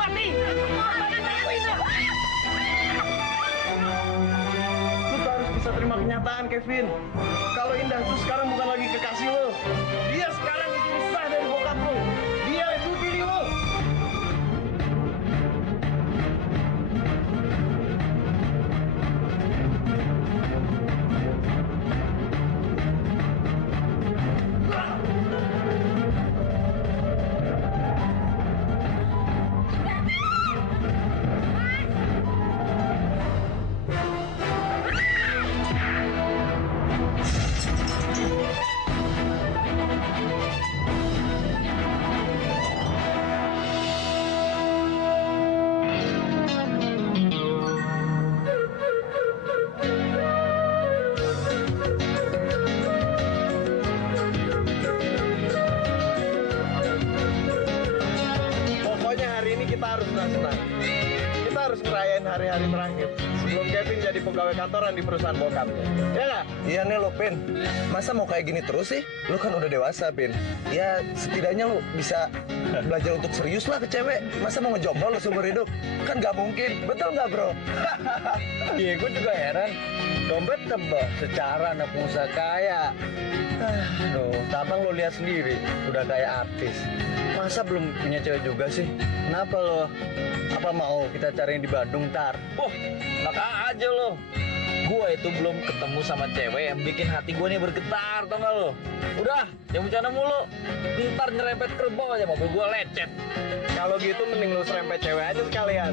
mati. Lu tuh harus bisa terima kenyataan, Kevin. Kalau Indah tuh sekarang bukan lagi kekasih lo. Dia sekarang istri sah dari bokap lo. Dia ibu tiri lo. Pokoknya hari ini kita harus senang-senang. Kita harus ngerayain hari-hari terakhir sebelum Kevin jadi pegawai kantoran di perusahaan bokapnya. Ya nggak? Iya nih lo, Pin. Masa mau kayak gini terus sih? Lu kan udah dewasa, Pin. Ya setidaknya lu bisa belajar untuk serius lah ke cewek. Masa mau ngejomblo lo seumur hidup? Kan nggak mungkin. Betul nggak, bro? Iya, gue juga heran. Dompet tebal secara anak pengusaha kaya. Aduh, tabang lo lihat sendiri, udah kayak artis. Masa belum punya cewek juga sih? Kenapa lo? Apa mau kita cariin di Bandung ntar? Wah, enak aja lo. Gue itu belum ketemu sama cewek yang bikin hati gue nih bergetar, tau gak lo? Udah, jangan bercanda mulu. Ntar nyerempet kerbau aja mobil gue lecet. Kalau gitu mending lu serempet cewek aja sekalian.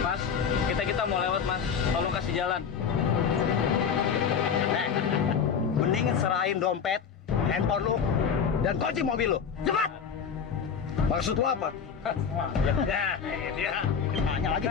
Mas, kita mau lewat mas. Tolong kasih jalan. Mending serahin dompet, handphone lu, dan kunci mobil lu. Cepat! Maksud lu apa? Ya, dia. Tanya lagi.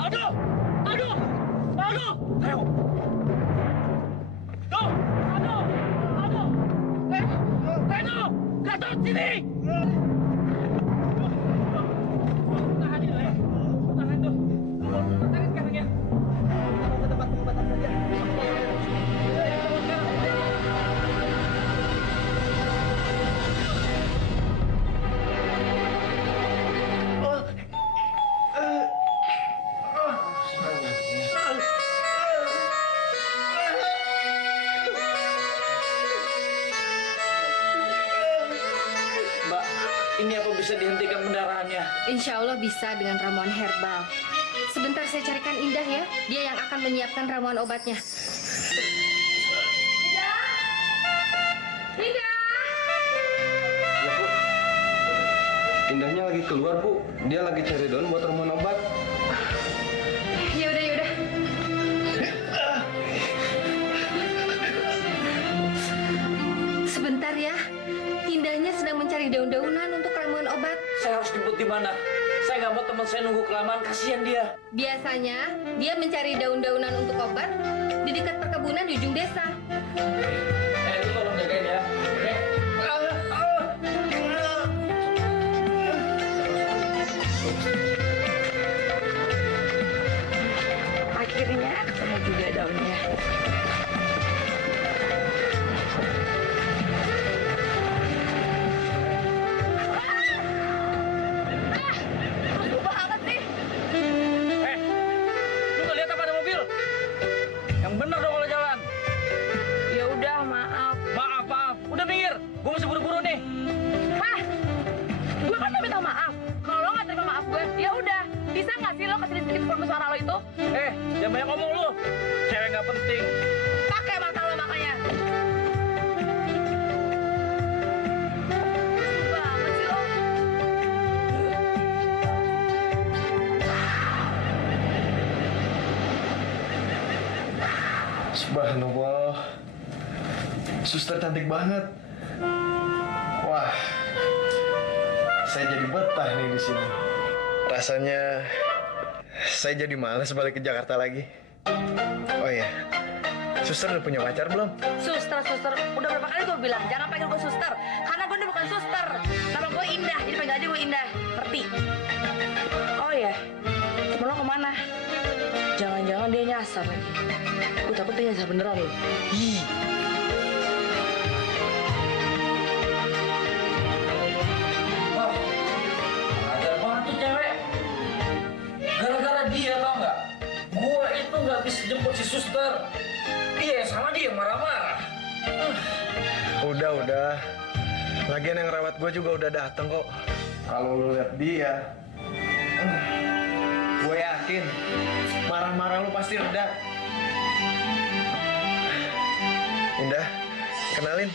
Aduh! Aduh! Aduh! Aduh! Tuh! Aduh! Aduh! Aduh! Gatot sini! Tahan dulu ya. Tahan tuh. Tahan sekarang ya. Ke tempat pengobatan saja. Mbak, ini apa bisa dihentikan pendarahannya? Insya Allah bisa dengan ramuan herbal. Sebentar saya carikan Indah ya. Dia yang akan menyiapkan ramuan obatnya. Indah! Ya, Bu. Indahnya lagi keluar, Bu. Dia lagi cari daun buat ramuan obat. Yaudah, yaudah. Sebentar ya. Indahnya sedang mencari daun-daunan untuk ramuan obat. Saya harus jemput di mana? Saya nggak mau teman saya nunggu kelamaan, kasihan dia. Biasanya dia mencari daun-daunan untuk obat di dekat perkebunan di ujung desa. Itu tolong jagain ya. Oke. Akhirnya ketemu juga daunnya. Aduh banget sih. Lu nggak lihat apa ada mobil? Yang bener dong kalau jalan. Ya udah, maaf. Maaf, maaf. Udah minggir. Gue masih buru-buru nih. Hah? Gue kan udah minta maaf. Kalau lo nggak terima maaf gue, ya udah. Bisa nggak sih lo kesini sedikit formu suara lo itu? Jangan banyak ngomong lu. Cewek nggak penting. Pakai mata lo makanya. Banget sih lo. Subhanallah. Suster cantik banget. Wah. Saya jadi betah nih di sini. Rasanya saya jadi malas balik ke Jakarta lagi. Oh iya. Suster udah punya pacar belum? Suster. Udah berapa kali gue bilang, jangan panggil gue suster. Karena gue ini bukan suster. Nama gue Indah, jadi panggil aja gue Indah. Ngerti? Oh ya, temen lo kemana? Jangan-jangan dia nyasar lagi. Gue takut dia nyasar beneran loh. Wah, ada banget tuh cewek. Gara-gara dia tau nggak? Gua itu nggak bisa jemput si suster. Dia yang salah, dia yang marah-marah. Udah. Lagian yang rawat gue juga udah dateng kok. Kalau lu lihat dia, gue yakin marah-marah lu pasti reda. Indah, kenalin.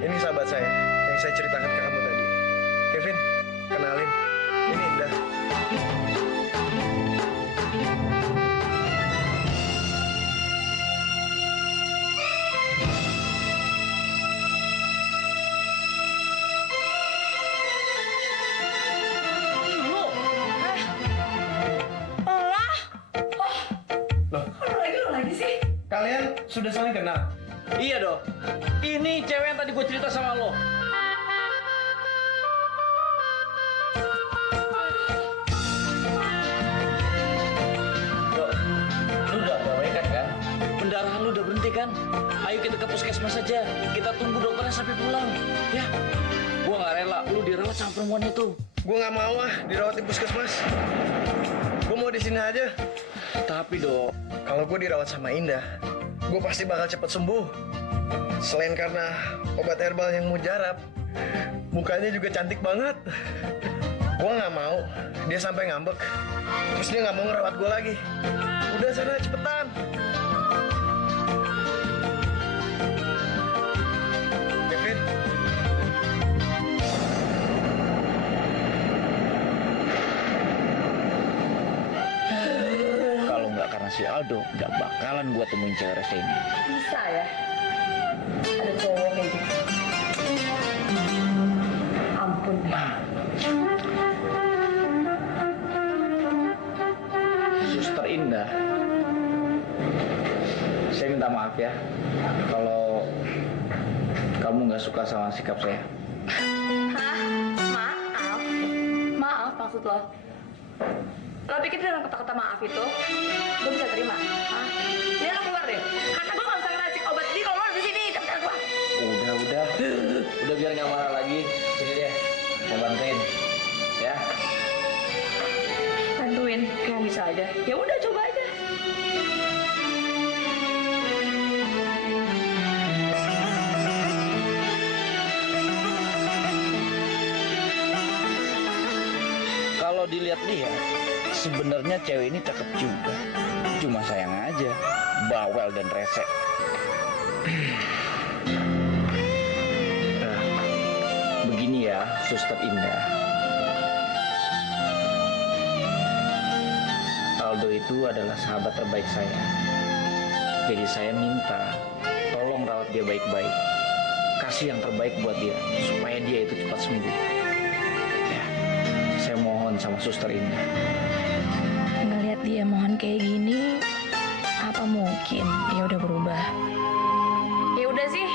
Ini sahabat saya yang saya ceritakan ke kamu tadi. Kevin, kenalin. Ini Indah. Lo lagi sih? Kalian sudah saling kenal? Iya dong. Ini cewek yang tadi gue cerita sama lo. Dok, lu udah baikan kan? Pendarahan lu udah berhenti kan? Ayo kita ke puskesmas saja. Kita tunggu dokternya sampai pulang. Ya. Gua nggak rela lu dirawat sama perempuan itu. Gue nggak mau dirawat di puskesmas. Gue mau di sini aja. Tapi dok, Kalau gue dirawat sama Indah, gue pasti bakal cepet sembuh. Selain karena obat herbal yang mujarab, mukanya juga cantik banget. Gue nggak mau dia sampai ngambek, terus dia nggak mau ngerawat gue lagi. Udah sana cepetan. Kevin, kalau nggak karena si Aldo, nggak bakalan gua temuin cewek rese ini. Bisa ya? Ada cowok kayak gitu. Ampun. Suster Indah, saya minta maaf ya kalau kamu nggak suka sama sikap saya. Hah? Maaf? Maaf maksud lo? Lo pikir dengan kata-kata maaf itu, gue bisa terima? Hah? Ini lo keluar deh. Karena gue gak bisa ngeracik obat ini kalau lo di sini. Cepetan keluar. Udah biar nggak marah lagi. Sini deh, saya bantuin. Ya. Bantuin, kayak bisa aja. Ya udah coba aja. Kalau dilihat-lihat, sebenarnya cewek ini cakep juga. Cuma sayang aja, bawel dan rese. Nah, begini ya, Suster Indah. Aldo itu adalah sahabat terbaik saya. Jadi saya minta, tolong rawat dia baik-baik. Kasih yang terbaik buat dia, supaya dia itu cepat sembuh. Ya, saya mohon sama suster Indah. Ngelihat dia mohon kayak gini, apa mungkin dia udah berubah? Ya udah sih,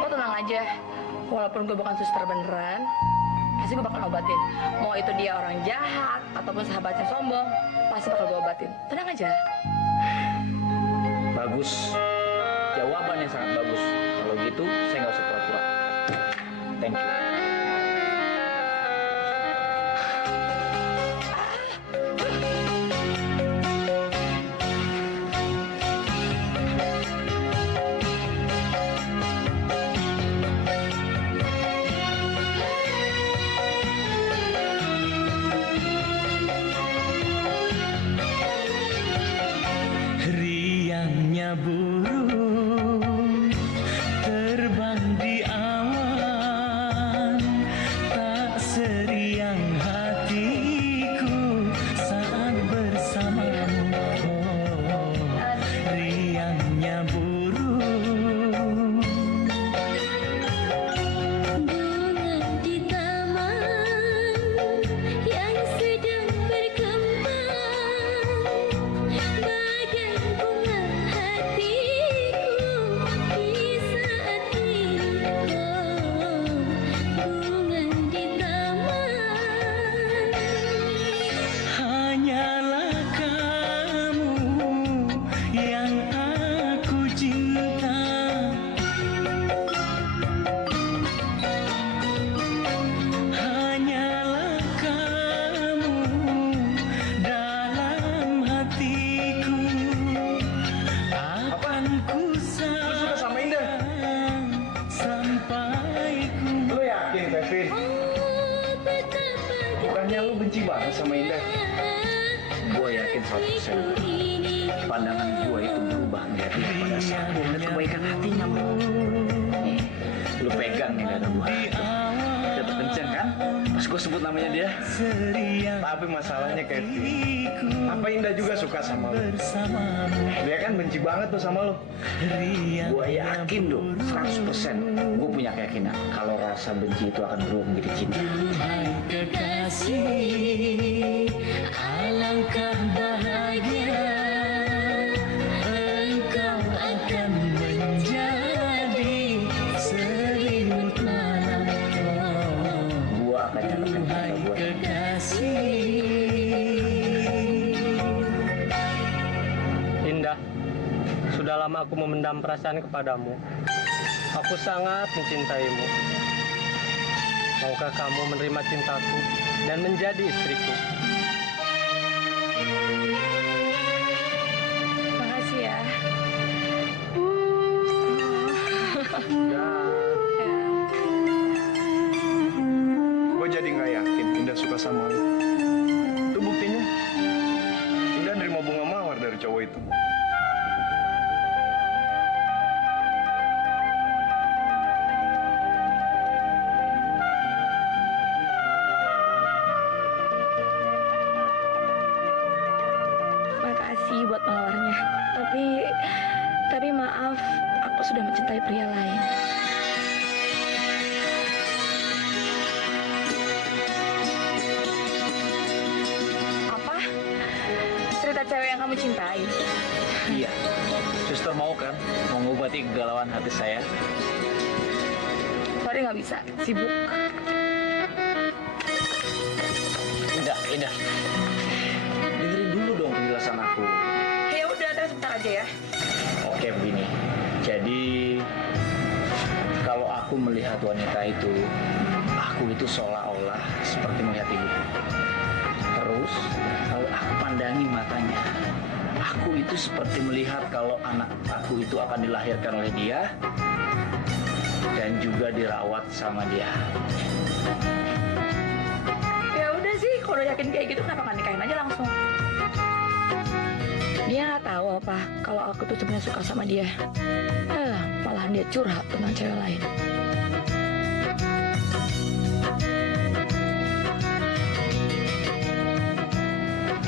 lo tenang aja. Walaupun gue bukan suster beneran, pasti gue bakal obatin. Mau itu dia orang jahat ataupun sahabatnya sombong, pasti bakal gue obatin. Tenang aja. Bagus. Jawaban yang sangat bagus. Kalau gitu, saya nggak usah pura-pura. Thank you. Riangnya burung terbang di awan, tak seriang hatiku saat bersamamu. Oh, riangnya burung. Bunga di taman yang sedang berkembang, bagai bunga hatiku di saat ini. Oh, bunga di taman. Hanyalah kamu yang aku cinta. Hanyalah kamu dalam hatiku. Akan ku suka sama Indah? sayang sampai ku. Lu yakin, Kevin? Oh, betapa Bukannya lu benci banget sama Indah? Gue yakin 100%. Pandangan gue itu berubah menjadi pada saat gue melihat kebaikan hatinya. Nih, lu pegang nih dada gue. Dapat kenceng kan? Pas gue sebut namanya dia. Tapi masalahnya, Kevin, apa Indah juga suka sama lu? Dia kan benci banget tuh sama lu. Gue yakin dong, 100%. Gue punya keyakinan kalau rasa benci itu akan berubah menjadi cinta. Kekasih, alangkah bahagia engkau akan menjadi selimut malam. Gue akan nyatakan cinta Hai gue. kekasih. Indah, sudah lama aku memendam perasaan kepadamu. Aku sangat mencintaimu. Maukah kamu menerima cintaku dan menjadi istriku? Makasih ya. Gue jadi nggak yakin Indah suka sama lu. Itu buktinya. Indah nerima bunga mawar dari cowok itu. Makasih buat mawarnya. Tapi maaf, aku sudah mencintai pria lain. Apa? Cerita cewek yang kamu cintai? Iya. Suster mau kan mengobati kegalauan hati saya? Sorry nggak bisa, sibuk. Indah. Dengerin dulu dong penjelasan aku. Ya udah, terus sebentar aja ya. Oke, begini. Jadi, kalau aku melihat wanita itu, aku itu seolah-olah seperti melihat ibuku. Terus, kalau aku pandangi matanya, aku itu seperti melihat kalau anak aku itu akan dilahirkan oleh dia dan juga dirawat sama dia. Ya udah sih, kalau yakin kayak gitu kenapa nggak nikahin aja langsung? Dia nggak tahu apa kalau aku tuh sebenarnya suka sama dia. Malahan dia curhat tentang cewek lain.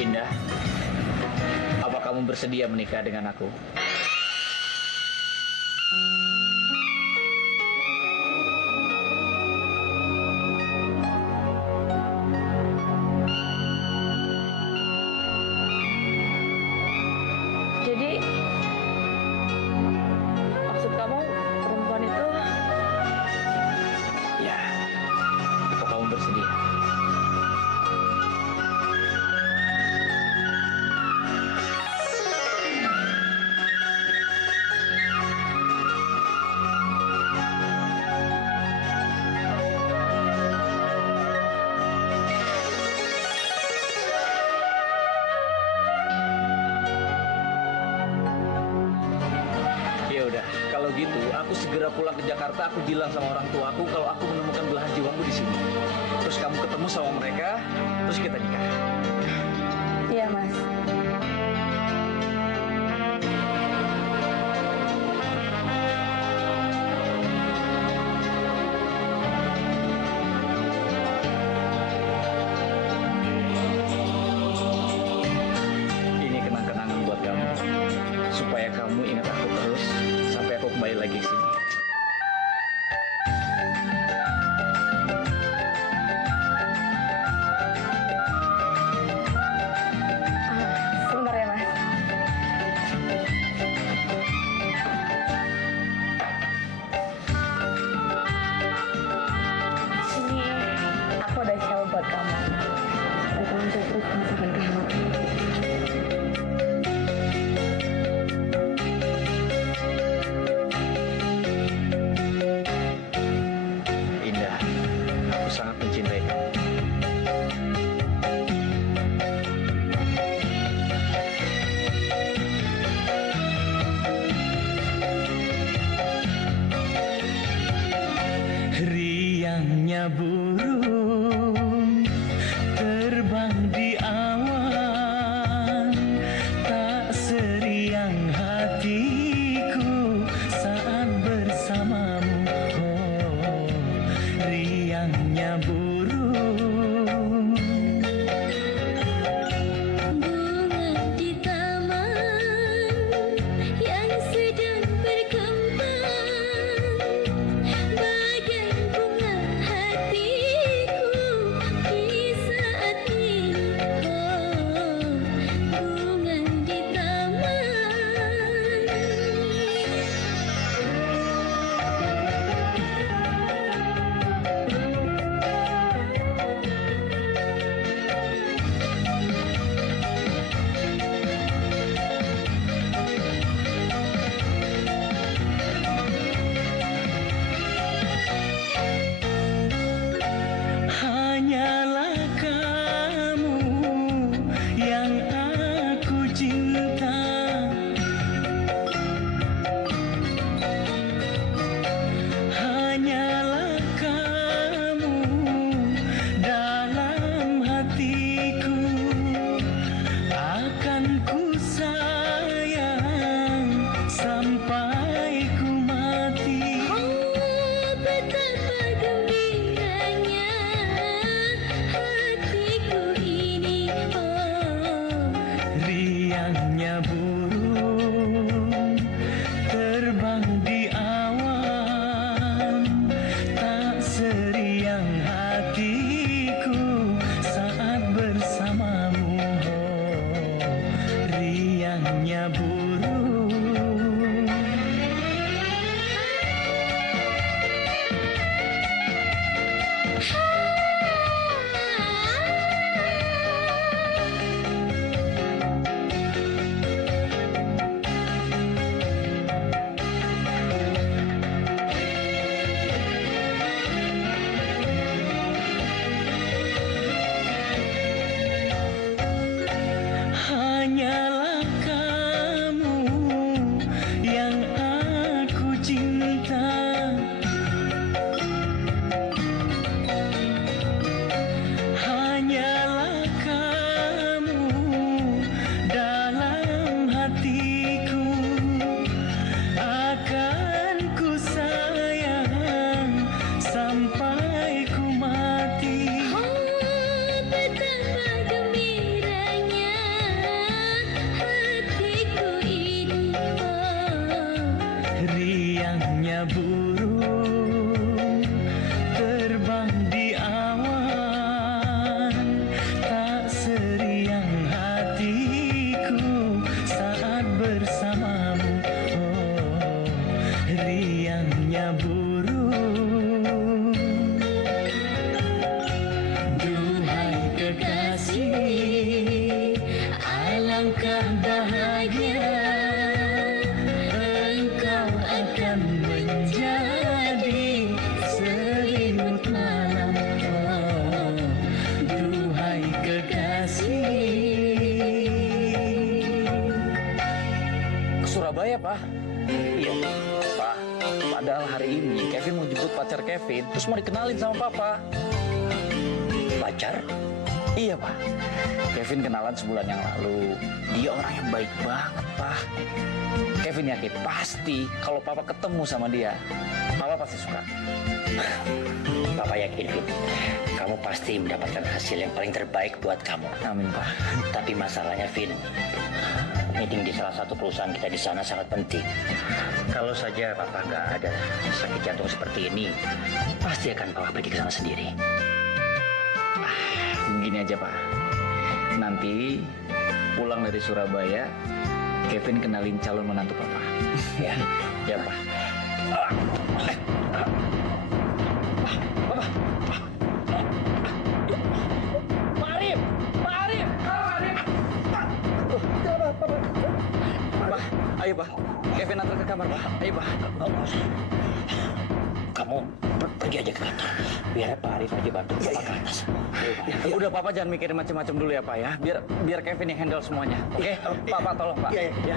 Indah, apa kamu bersedia menikah dengan aku? gitu, aku segera pulang ke Jakarta. Aku bilang sama orang tua aku kalau aku menemukan belahan jiwaku di sini. Terus kamu ketemu sama mereka, terus kita nikah. Iya, Mas. Ini kenang-kenangan buat kamu, supaya kamu ingat aku terus sampai aku kembali lagi ke sini. Sebentar ya, Mas. Ini aku ada shower buat kamu. Dan kamu bisa terus masakan kamu. Indah, aku sangat mencintai kamu. Riangnya burung terbang di awan, tak seriang hatiku saat bersamamu. Oh, riangnya burung. Bunga di taman yang sedang berkembang, bagai bunga hatiku di saat ini. Oh, bunga di taman. Hanyalah kamu yang aku cinta. Hanyalah kamu dalam hatiku. Akan ku sayang sampai ku mati. Oh, betapa gembiranya hatiku ini. Oh, Riangnya burung terbang di awan, tak seriang hatiku saat bersamamu. Oh, riangnya burung. Hanyalah kamu yang aku cinta. Hanyalah kamu dalam hatiku. Akan ku sayang sampai ku mati. oh, betapa gembiranya hatiku ini. Oh, Riangnya burung terbang di awan, tak seriang hatiku saat bersamamu. Oh, riangnya burung. Duhai kekasih, alangkah bahagia engkau akan menjadi selimut malam. Oh, duhai kekasih. Ke Surabaya, Pak. Iya. Pak, Padahal hari ini Kevin mau jemput pacar Kevin, terus mau dikenalin sama papa. Pacar? Iya, Pak. Kevin kenalan sebulan yang lalu. Dia orang yang baik banget, Pak. Kevin yakin pasti kalau papa ketemu sama dia, papa pasti suka. Papa yakin, Vin. Kamu pasti mendapatkan hasil yang paling terbaik buat kamu. Amin, Pak. Tapi masalahnya, Vin, meeting di salah satu perusahaan kita di sana sangat penting. Kalau saja Papa nggak ada sakit jantung seperti ini, pasti akan Papa pergi ke sana sendiri. Gini aja, Pak. Nanti pulang dari Surabaya, Kevin kenalin calon menantu papa. Ya, Ya, Pak. Pak Arif! Pak Arif! Pak, ayo, Pak. Kevin antar ke kamar, Pak. Ayo, Pak. kamu pergi aja ke kantor. Biar Pak Arif aja bantu Papa ke atas. Ayo, Pak. Udah, Papa jangan mikirin macam-macam dulu ya, Pak ya. Biar Kevin yang handle semuanya. Oke? Papa tolong, Pak. Iya, iya. Ya.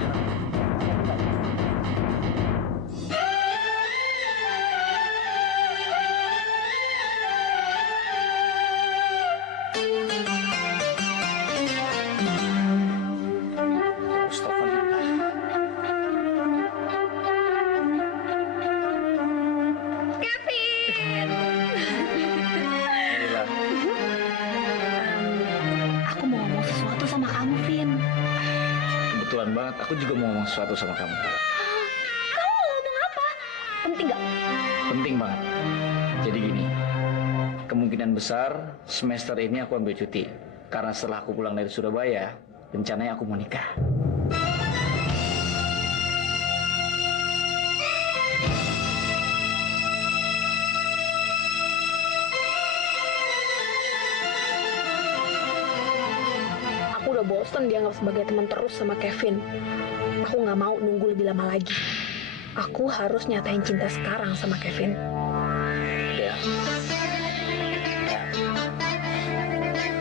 Aku mau ngomong sesuatu sama kamu, Vin. Kebetulan banget, aku juga mau ngomong sesuatu sama kamu. Kamu mau ngomong apa? Penting nggak? Penting banget. Jadi gini, kemungkinan besar semester ini aku ambil cuti. Karena setelah aku pulang dari Surabaya, rencananya aku mau nikah. Aku udah bosen dianggap sebagai teman terus sama Kevin. Aku nggak mau nunggu lebih lama lagi. Aku harus nyatain cinta sekarang sama Kevin. Ya.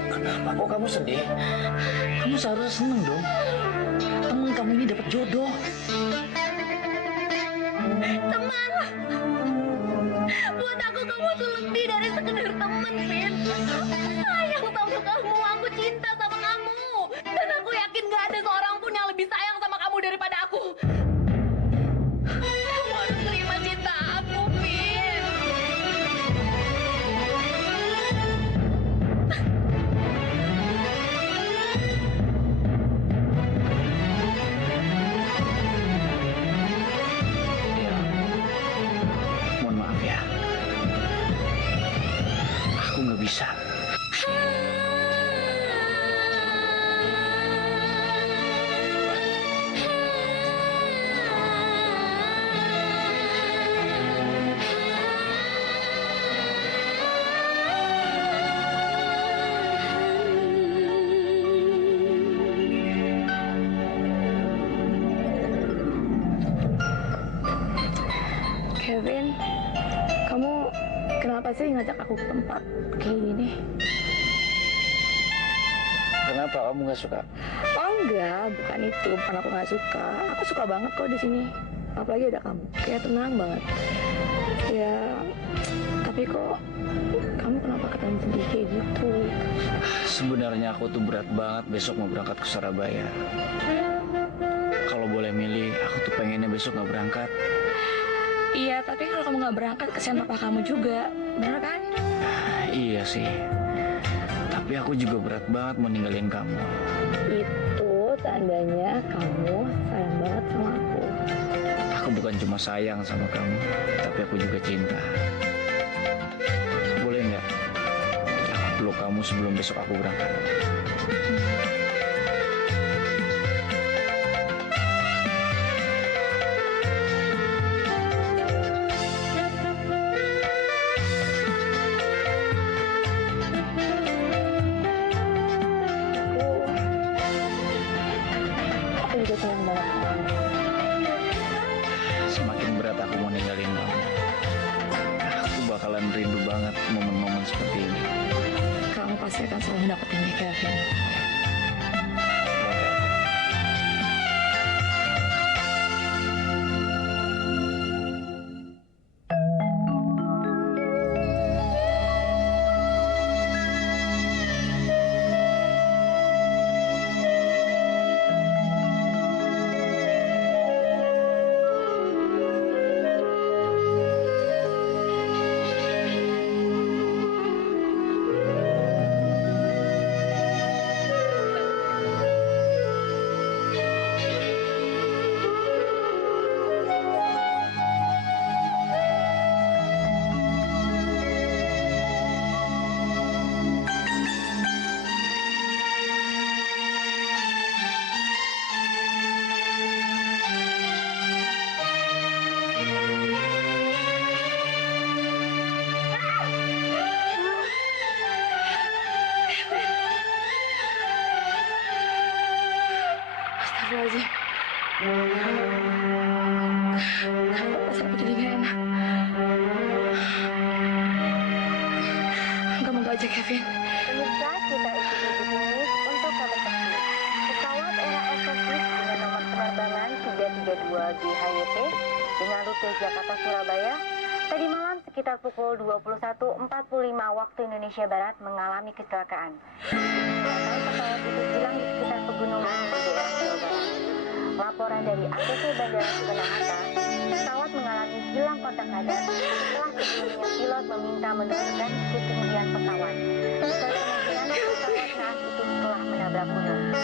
Kenapa kok kamu sedih? Kamu seharusnya seneng dong. Temen kamu ini dapat jodoh. Buat aku kamu tuh lebih dari sekedar temen, Vin. Sayang sama kamu, aku cinta sama kamu. Dan aku yakin gak ada seorang pun yang lebih sayang sama kamu daripada aku. Kamu harus terima cinta aku, Vin. Ya. Mohon maaf ya. Aku nggak bisa. Kevin, kamu kenapa sih ngajak aku ke tempat kayak gini? Kenapa kamu nggak suka? Oh enggak, bukan itu. Bukan aku nggak suka. Aku suka banget kok di sini. Apalagi ada kamu. Kayak tenang banget. Ya, tapi kok kamu kenapa kelihatan sedih kayak gitu? Sebenarnya aku tuh berat banget besok mau berangkat ke Surabaya. Kalau boleh milih, aku tuh pengennya besok nggak berangkat. Iya, tapi kalau kamu nggak berangkat, kesian papa kamu juga. Bener kan? Iya sih. Tapi aku juga berat banget mau ninggalin kamu. Itu tandanya kamu sayang banget sama aku. Aku bukan cuma sayang sama kamu, tapi aku juga cinta. Boleh nggak? Aku peluk kamu sebelum besok aku berangkat. Aku juga sayang banget sama kamu. Semakin berat aku mau ninggalin kamu. Aku bakalan rindu banget momen-momen seperti ini. Kamu pasti akan selalu dapetin Kevin. Astagfirullahaladzim. Perasaan aku jadi gak enak. Moga-moga aja, Kevin. Pemirsa, kita ikuti bisnis untuk kabar terkini. Pesawat Era Exotic dengan nomor penerbangan 332 GHYP dengan rute Jakarta-Surabaya tadi malam sekitar pukul 21.45 waktu Indonesia Barat mengalami kecelakaan. Ternyata pesawat itu hilang di sekitar pegunungan di daerah Jawa Barat. Laporan dari ATC Bandara Soekarno-Hatta, pesawat mengalami hilang kontak radar setelah sebelumnya pilot meminta menurunkan ketinggian pesawat. Kemungkinan pesawat saat itu telah menabrak gunung.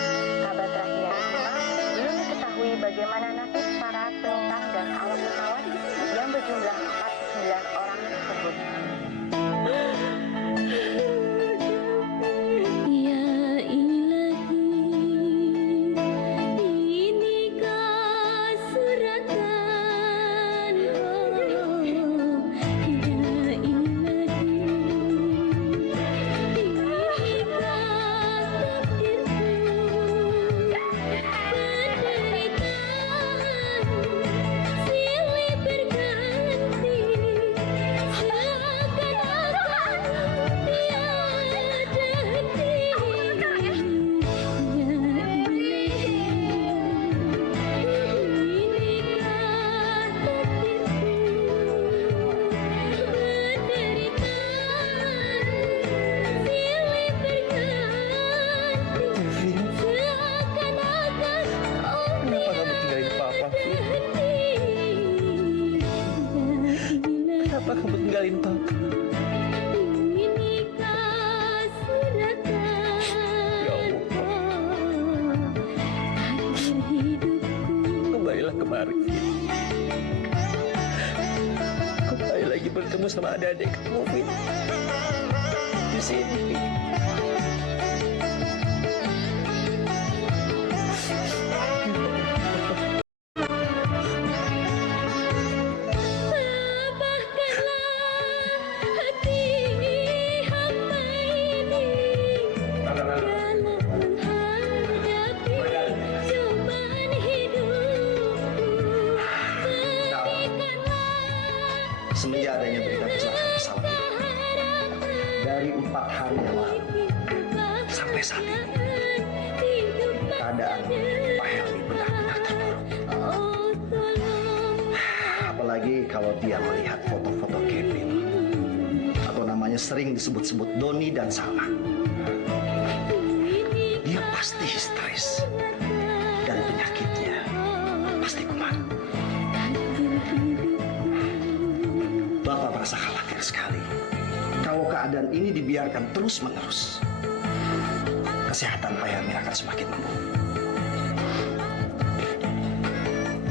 Kabar terakhir dari Sima, belum diketahui bagaimana nasib para penumpang dan awak pesawat yang berjumlah 49 orang tersebut. Ya ilahi, inikah suratan, oh, ya ilahi, inikah Kenapa kamu tinggalin Papa? Ya Allah, kembalilah kemari. Kembali lagi bertemu sama adik-adik kamu, Vin. Di sini. Semenjak adanya berita kecelakaan pesawat itu, dari 4 hari yang lalu sampai saat ini, keadaan Pak Helmi benar-benar terpuruk. Apalagi kalau dia melihat foto-foto Kevin atau namanya sering disebut-sebut Doni dan Salma. Dia pasti histeris dan penyakitnya pasti kumat. Bapak merasa khawatir sekali kalau keadaan ini dibiarkan terus-menerus. Kesehatan Pak Helmi akan semakin memburuk.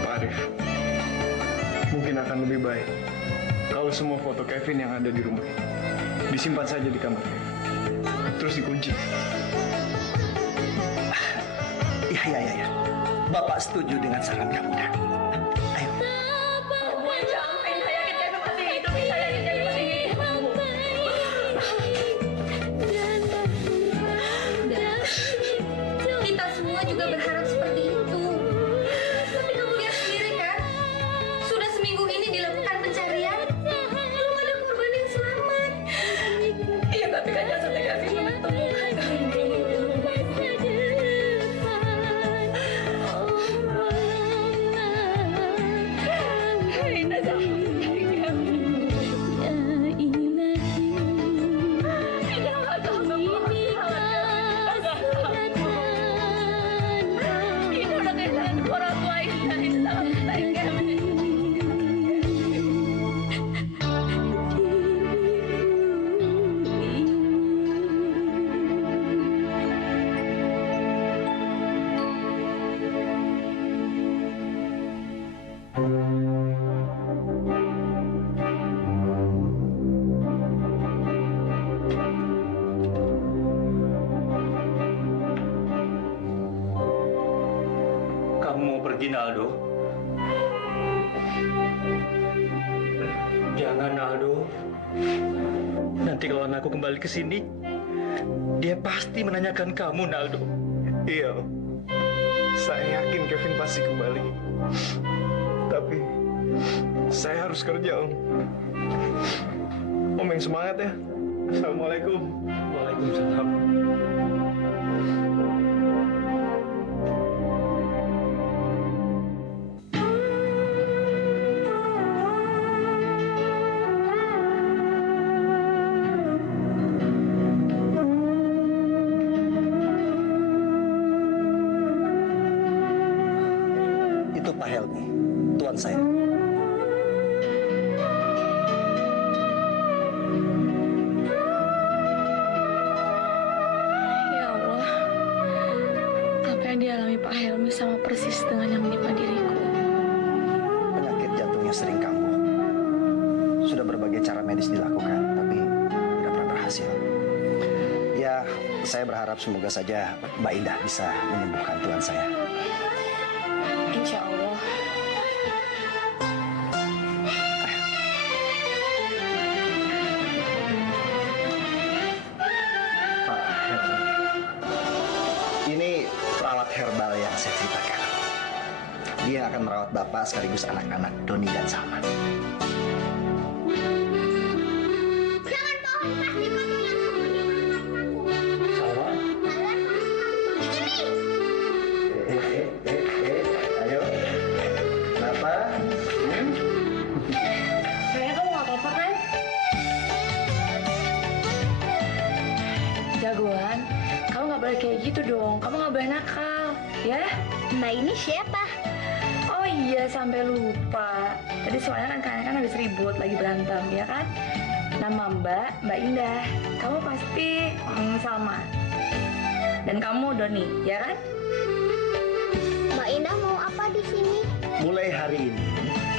Pak Arif, mungkin akan lebih baik kalau semua foto Kevin yang ada di rumah ini disimpan saja di kamar Kevin, terus dikunci. Ya. Bapak setuju dengan saran kamu, Dan. Ayo. Kita semua juga berharap seperti itu. Tapi kamu lihat sendiri kan, sudah seminggu ini dilakukan pencarian, belum ada korban yang selamat. Iya, tapi kan jasadnya Kevin belum ditemukan. Indah jangan meninggal. Indah nggak tahu Indah udah kehilangan orang tua Indah. Indah nggak mencintai Kevin. Kamu mau pergi, Naldo? Jangan, Aldo. Nanti kalau anakku kembali ke sini, dia pasti menanyakan kamu, Naldo. Iya, Saya yakin Kevin pasti kembali. Tapi saya harus kerja, Om. Om yang semangat ya. Assalamualaikum. Waalaikumsalam. Itu Pak Helmi, tuan saya. Ya Allah, apa yang dialami Pak Helmi sama persis dengan yang menimpa diriku. Penyakit jantungnya sering kambuh. Sudah berbagai cara medis dilakukan, tapi tidak pernah berhasil. Ya, saya berharap semoga saja Mbak Indah bisa menyembuhkan tuan saya. Insya Allah. Pak Helmi, ini perawat herbal yang saya ceritakan. Dia akan merawat Bapak sekaligus anak-anak Doni dan Salman. Jangan bohong, pasti kamu yang sembunyi aku. Salman? Ayo. Kenapa? Kayaknya kamu gak apa-apa kan? Jagoan, kamu gak boleh kayak gitu dong. Kamu gak boleh nakal, ya? Mbak ini siapa? Oh iya, sampai lupa. Tadi soalnya kan kalian kan habis ribut, lagi berantem, ya kan? Nama Mbak Indah. Kamu pasti Salma. Dan kamu Doni, ya kan? Mbak Indah mau apa di sini? Mulai hari ini,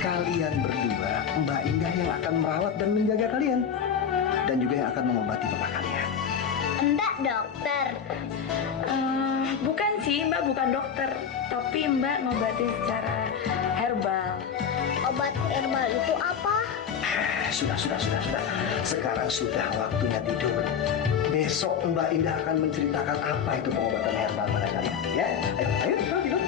kalian berdua, Mbak Indah yang akan merawat dan menjaga kalian. Dan juga yang akan mengobati bapak kalian. Enggak, dokter. Bukan sih, Mbak bukan dokter. Tapi Mbak ngobatin secara herbal. Obat herbal itu apa? Sudah. Sekarang sudah waktunya tidur. Besok Mbak Indah akan menceritakan apa itu pengobatan herbal pada kalian. Ya, ayo tidur.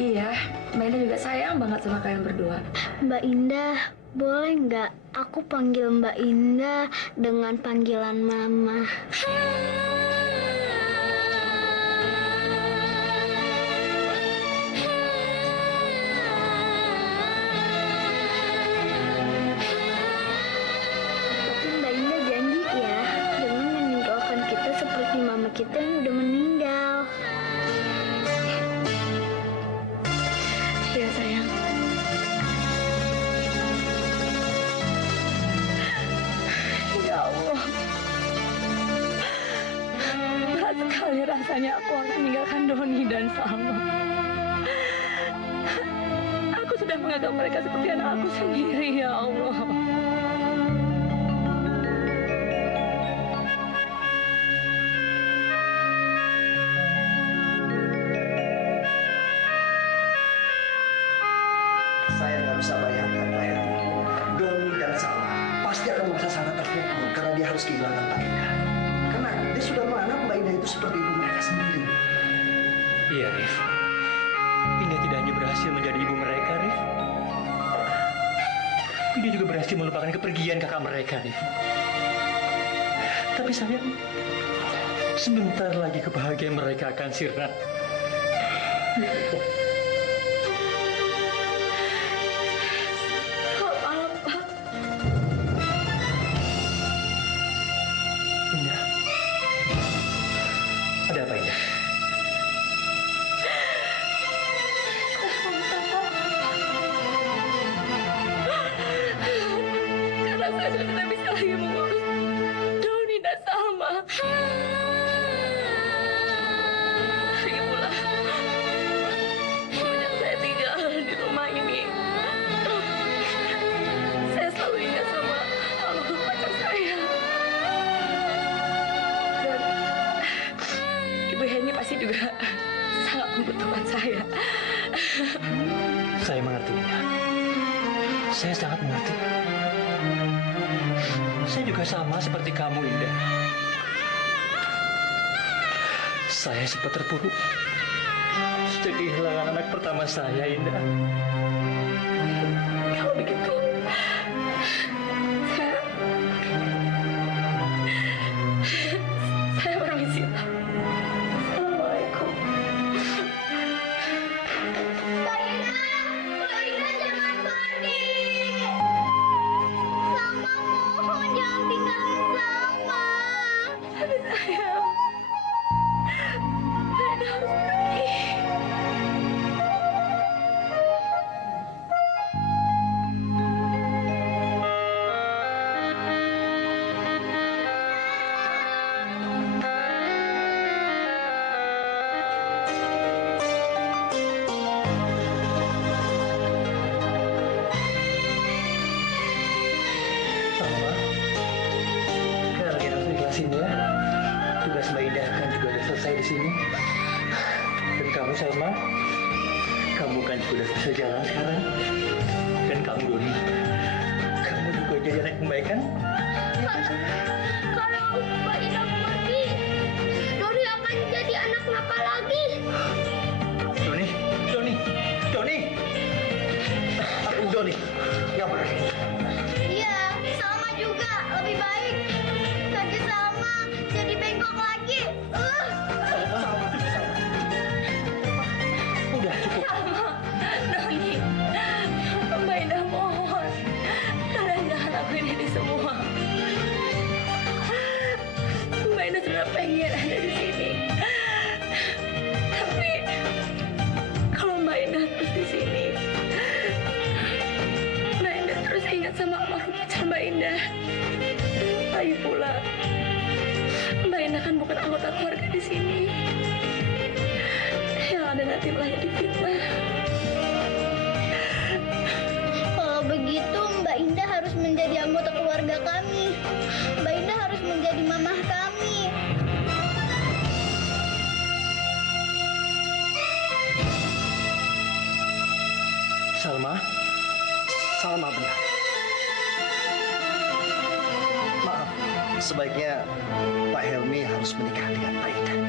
Iya, Mbak Indah juga sayang banget sama kalian berdua. Mbak Indah, boleh nggak aku panggil Mbak Indah dengan panggilan Mama? Tapi Mbak Indah janji ya, jangan meninggalkan kita seperti Mama kita yang udah meninggal. Iya sayang. Ya Allah. Berat sekali rasanya aku harus meninggalkan Doni dan Salma. Aku sudah menganggap mereka seperti anak aku sendiri, ya Allah. Saya nggak bisa bayangkan, Pak Helmi. Doni dan Salma pasti akan merasa sangat terpukul karena dia harus kehilangan Mbak Indah. Karena dia sudah menganggap Mbak Indah itu seperti ibu mereka sendiri. Iya, Rif. Indah tidak hanya berhasil menjadi ibu mereka, Rif. Indah juga berhasil melupakan kepergian kakak mereka, Rif. Tapi sayang, sebentar lagi kebahagiaan mereka akan sirna. Selamat malam, Pak. Indah. Ada apa, Indah? Karena saya sudah tidak bisa lagi mengurus Doni dan Salma. Lagi pula, semenjak saya tinggal di rumah ini, saya selalu ingat sama almarhum pacar saya. Dan Ibu Heni pasti juga sangat membutuhkan saya. Saya mengerti, Indah. Saya sangat mengerti. Saya juga sama seperti kamu, Indah. Saya sempat terpuruk sejak kehilangan anak pertama saya, Indah. Kalau begitu, saya permisi. Assalamualaikum. Mbak Ina jangan pergi. Salma mohon jangan tinggalin Salma. Tapi sayang, Ina harus pergi. Salma, sekali lagi harus ikhlasin ya. Tugas Mbak Indah kan juga udah selesai di sini. Dan kamu, Salma, kamu kan juga udah bisa jalan sekarang. Dan kamu, Doni, kamu juga jadi anak yang baik kan? Kalau Mbak Ina pergi, Doni akan jadi anak ngapa lagi? Doni, Doni, Doni, Doni, yang benar. Iya, Salma juga lebih baik. Kaki Salma jadi bengkok lagi. Udah cukup. Salma, Doni, Mbak Indah mohon, kalian jangan lakuin ini semua. Mbak Indah sudah pengen ada di sini. Tapi kalau Mbak Indah terus di sini, Mbak Indah terus ingat sama almarhum pacar Mbak Indah. Lagi pula, Mbak Indah kan bukan anggota keluarga di sini. Yang ada nanti malah jadi fitnah. Kalau begitu Mbak Indah harus menjadi anggota keluarga kami. Mbak Indah harus menjadi mamah kami. Salma, Salma benar. Maaf, sebaiknya Pak Helmi harus menikah dengan Pak Indah.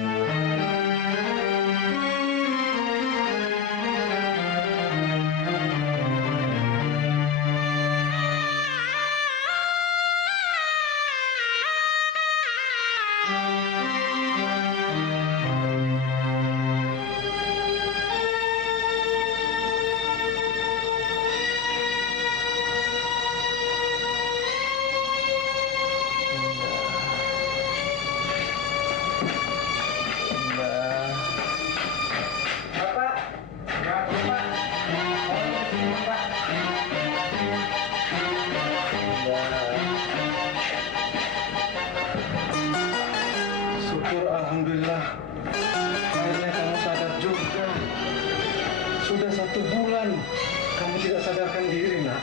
Syukur alhamdulillah. Akhirnya kamu sadar juga. Sudah 1 bulan kamu tidak sadarkan diri, Nak.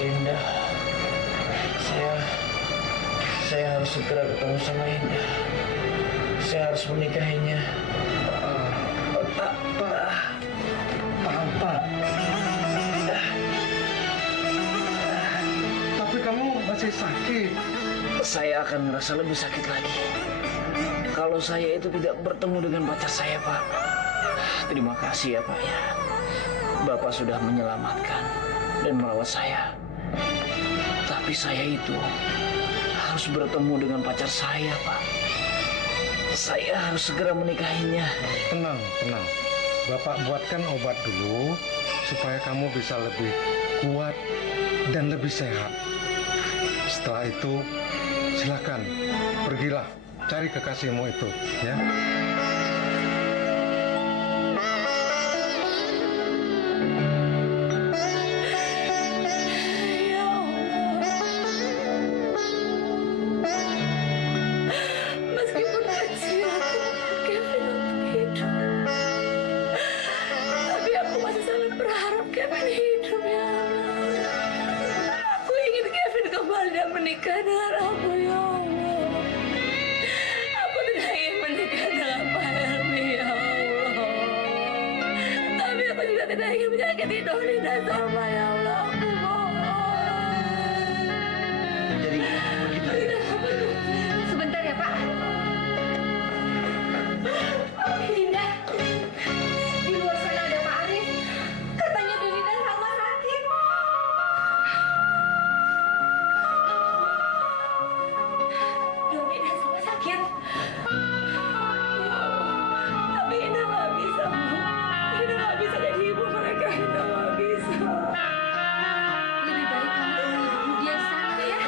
Indah, saya harus segera ketemu sama Indah. Saya harus menikahinya. Pak. Tapi kamu masih sakit. Saya akan merasa lebih sakit lagi kalau saya itu tidak bertemu dengan pacar saya, Pak. Terima kasih ya, Pak ya. Bapak sudah menyelamatkan dan merawat saya. Tapi saya itu harus bertemu dengan pacar saya, Pak. Saya harus segera menikahinya. Tenang, tenang. Bapak buatkan obat dulu supaya kamu bisa lebih kuat dan lebih sehat. Setelah itu, silakan pergilah cari kekasihmu itu, ya. Meskipun kecil aku Kevin untuk hidup, tapi aku masih sangat berharap Kevin hidup ya Allah. Aku ingin Kevin kembali dan menikah dengan aku ya Allah. Aku tidak ingin menikah dengan Pak Helmi ya Allah. Tapi aku juga tidak ingin menyakiti Doni dan Salma ya Allah. Aku mohon. Jadi begitu. Sebentar ya, Pak. Indah, di luar sana ada Pak Arif. Katanya Doni dan Salma sakit. Doni dan Salma sakit. Tapi Indah nggak bisa, Bu. Indah nggak bisa jadi ibu mereka. Indah nggak bisa. Lebih baik kamu tunggu dulu dia di sana ya.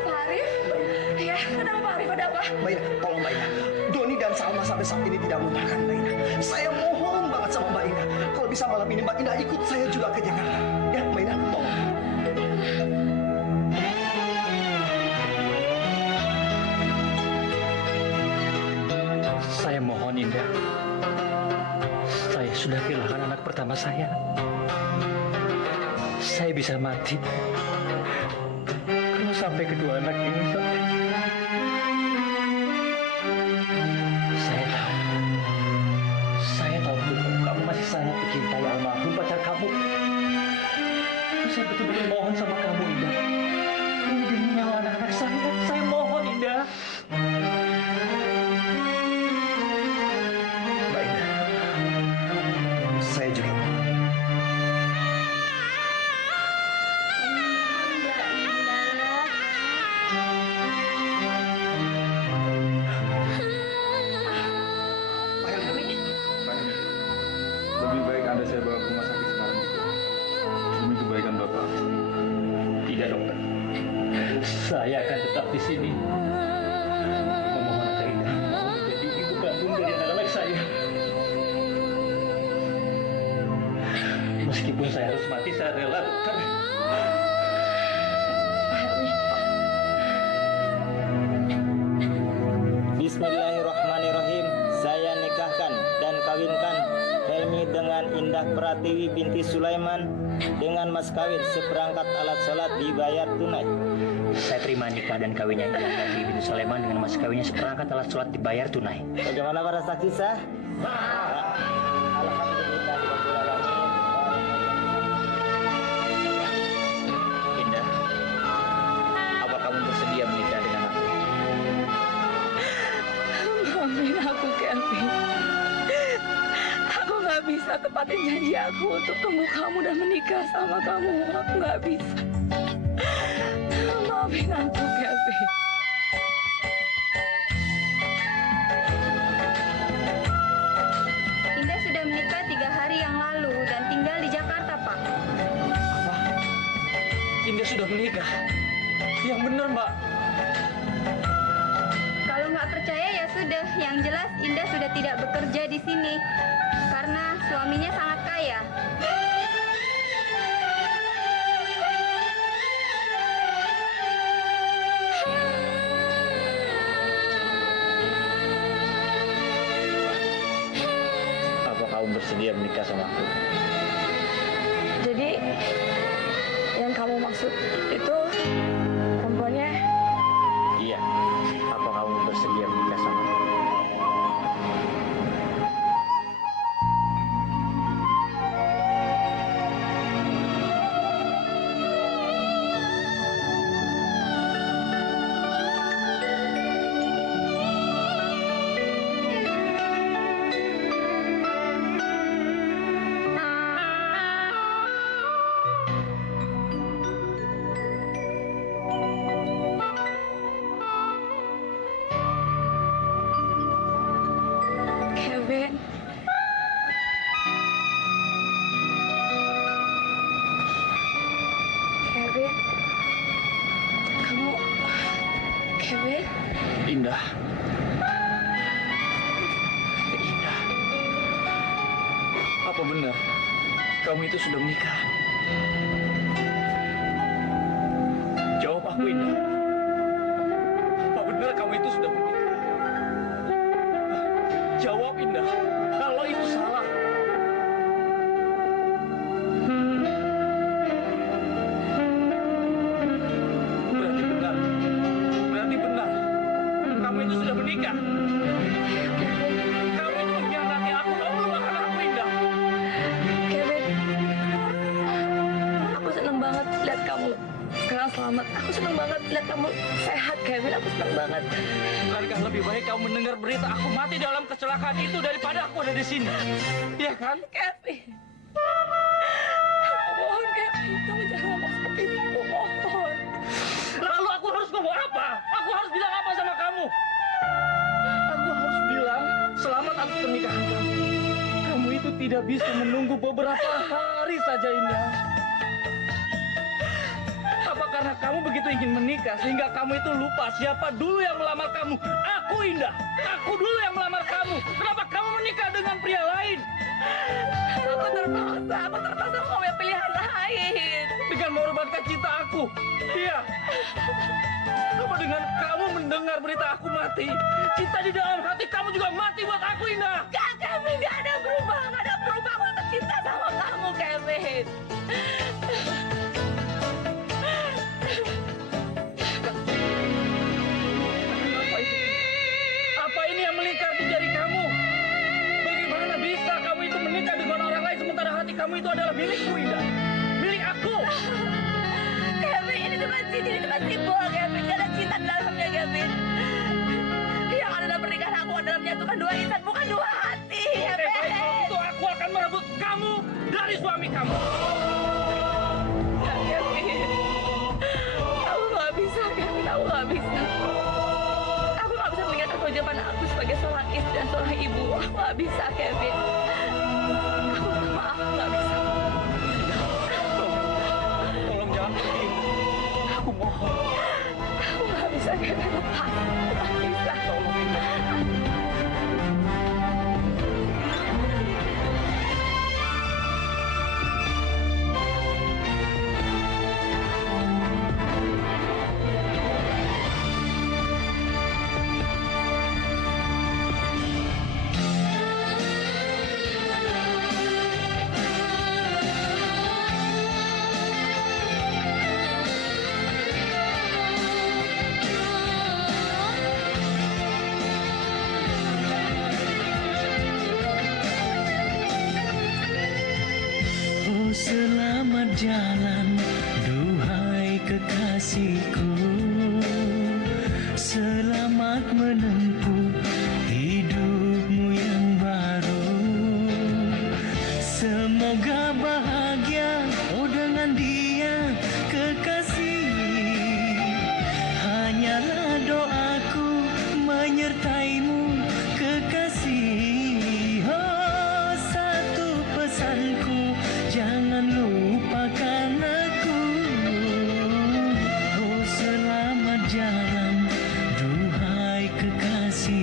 Pak Arif? Ya, kenapa Pak Arif? Ada apa? Mbak Ina, tolong Mbak Ina. Doni dan Salma sampai saat ini tidak mau makan, Mbak Ina. Saya mohon banget sama Mbak Ina. Kalau bisa malam ini Mbak Ina ikut saya juga ke Jakarta. Ya, Mbak Ina, tolong. Saya mohon Indah. Saya sudah kehilangan anak pertama saya. Saya bisa mati kalau sampai kedua anak ini sampai. Saya tahu betul kamu masih sangat mencintai almarhum pacar kamu. Saya betul-betul mohon sama kamu Indah. Ini demi nyawa anak-anak saya. Saya mohon Indah. Mbak Ina, saya juga mohon. Pak Helmi. Lebih baik Anda saya bawa ke rumah sakit sekarang. Demi kebaikan Bapak. Tidak dokter. Saya akan tetap di sini. Memohon agar Indah mau menjadi ibu kandung dari anak-anak saya. Meskipun saya harus mati, saya rela dokter. Bismillahirrahmanirrahim. Saya nikahkan dan kawinkan Helmi dengan Indah Pratiwi binti Sulaiman dengan mas kawin seperangkat alat sholat dibayar tunai. Saya terima nikah dan kawinnya Indah Pratiwi binti Sulaiman dengan mas kawinnya seperangkat alat sholat dibayar tunai. Bagaimana para saksi sah? Indah, apa kamu bersedia menikah dengan aku? Maafin aku, Kevin. Aku nggak bisa tepatin janji aku untuk tunggu kamu dan menikah sama kamu. Aku nggak bisa. Maafin aku, Kevin. Indah sudah menikah 3 hari yang lalu dan tinggal di Jakarta, Pak. Indah sudah menikah. Yang benar, Mbak. Kalau nggak percaya ya sudah. Yang jelas Indah sudah tidak bekerja di sini karena suaminya sangat kaya. Apa kamu bersedia menikah sama aku? Jadi, yang kamu maksud itu perempuannya? Iya. Apa kamu bersedia menikah sama aku? Kevin, Indah. Indah. Apa benar kamu itu sudah menikah? Jawab aku, Indah. Apa benar kamu itu sudah menikah? Jawab, Indah. Kalau itu salah. Berarti benar. Berarti benar. Kamu itu sudah menikah. Kamu itu mengkhianati aku. Kamu melupakan aku, Indah. Kevin, aku seneng banget lihat kamu sekarang selamat. Aku seneng banget lihat kamu sehat, Kevin. Aku seneng banget. Bukankah lebih baik kamu mendengar berita aku mati dalam kecelakaan itu daripada aku ada di sini? Iya kan? Kevin, aku mohon, Kevin, kamu jangan ngomong seperti itu. Aku mohon. Lalu aku harus ngomong apa? Aku harus bilang apa sama kamu? Aku harus bilang selamat atas pernikahan kamu. Kamu itu tidak bisa menunggu beberapa hari saja, Indah. Apa karena kamu begitu ingin menikah sehingga kamu itu lupa siapa dulu yang melamar kamu? Aku, Indah. Aku dulu yang melamar kamu. Kenapa kamu menikah dengan pria lain? Aku terpaksa kamu yang pilihan lain. Dengan mengorbankan cinta aku. Iya. Apa dengan kamu mendengar berita aku mati? Cinta di dalam hati kamu juga mati buat aku, Indah. Gak, Kevin, gak ada berubah. Gak ada berubah. Aku tetap cinta sama kamu, Kevin. Apa ini yang melingkar di jari kamu? Bagaimana bisa kamu itu menikah dengan orang lain sementara hati kamu itu adalah milikku, Indah? Milik aku. Kevin, ini cuma cincin, ini cuma simbol, Kevin. Gak ada cinta di dalamnya, Kevin. Yang ada dalam pernikahan aku adalah menyatukan dua insan, bukan dua hati, Oke, baik. Kalau Kevin. gitu aku akan merebut kamu dari suami kamu. Ya, Kevin. Aku gak bisa, Kevin. Aku gak bisa. Aku gak bisa mengingat kewajiban aku sebagai seorang istri dan seorang ibu. Aku gak bisa, Kevin. Aku minta maaf, aku gak bisa. Tolong jangan pergi, Indah. Aku mohon. Aku gak bisa, Kevin. Lepas. Aku gak bisa. Tolong, Indah. Oh, selamat jalan, duhai kekasihku. Selamat menempuh hidupmu yang baru. Semoga bahagia, oh dengan dia kekasih. Hanyalah doaku menyertaimu kekasih. Oh, satu pesanku, jangan lupakan aku. Oh, selamat jalan, duhai kekasih.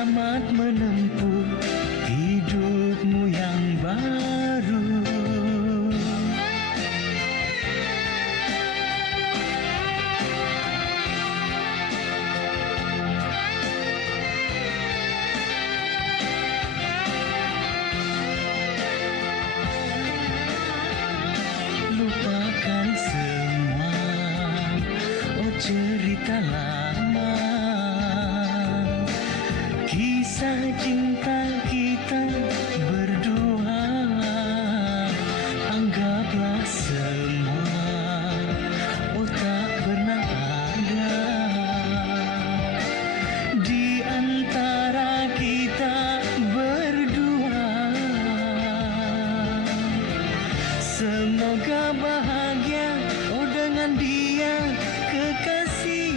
selamat menempuh hidupmu yang baru. Lupakan semua, oh cerita lama, kisah cinta kita berdua. Anggaplah semua, oh tak pernah ada di antara kita berdua. Semoga bahagia, oh dengan dia kekasih.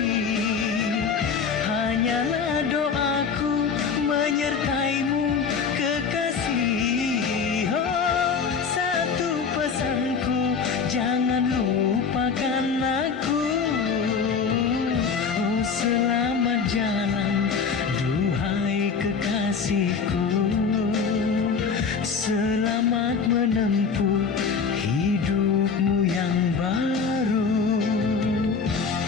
Hanyalah doaku menyertaimu kekasih. Oh, satu pesanku, jangan lupakan aku. Oh, selamat jalan, duhai kekasihku. Selamat menempuh hidupmu yang baru.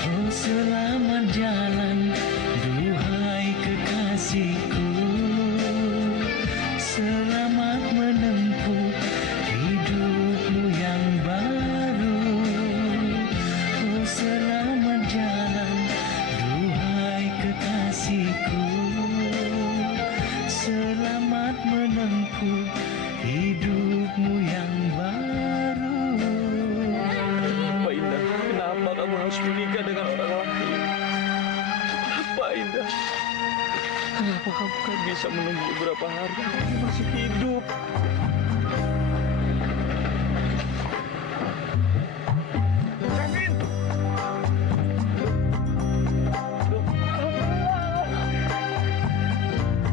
Oh, selamat jalan, duhai kekasihku. Selamat menempuh hidupmu yang baru. Oh, selamat jalan, duhai kekasihku. Selamat menempuh hidupmu yang baru. Mbak Indah, kenapa kamu harus menikah dengan orang lain? Apa Indah? Kenapa kamu kan bisa menunggu beberapa hari aku masih hidup? Kevin!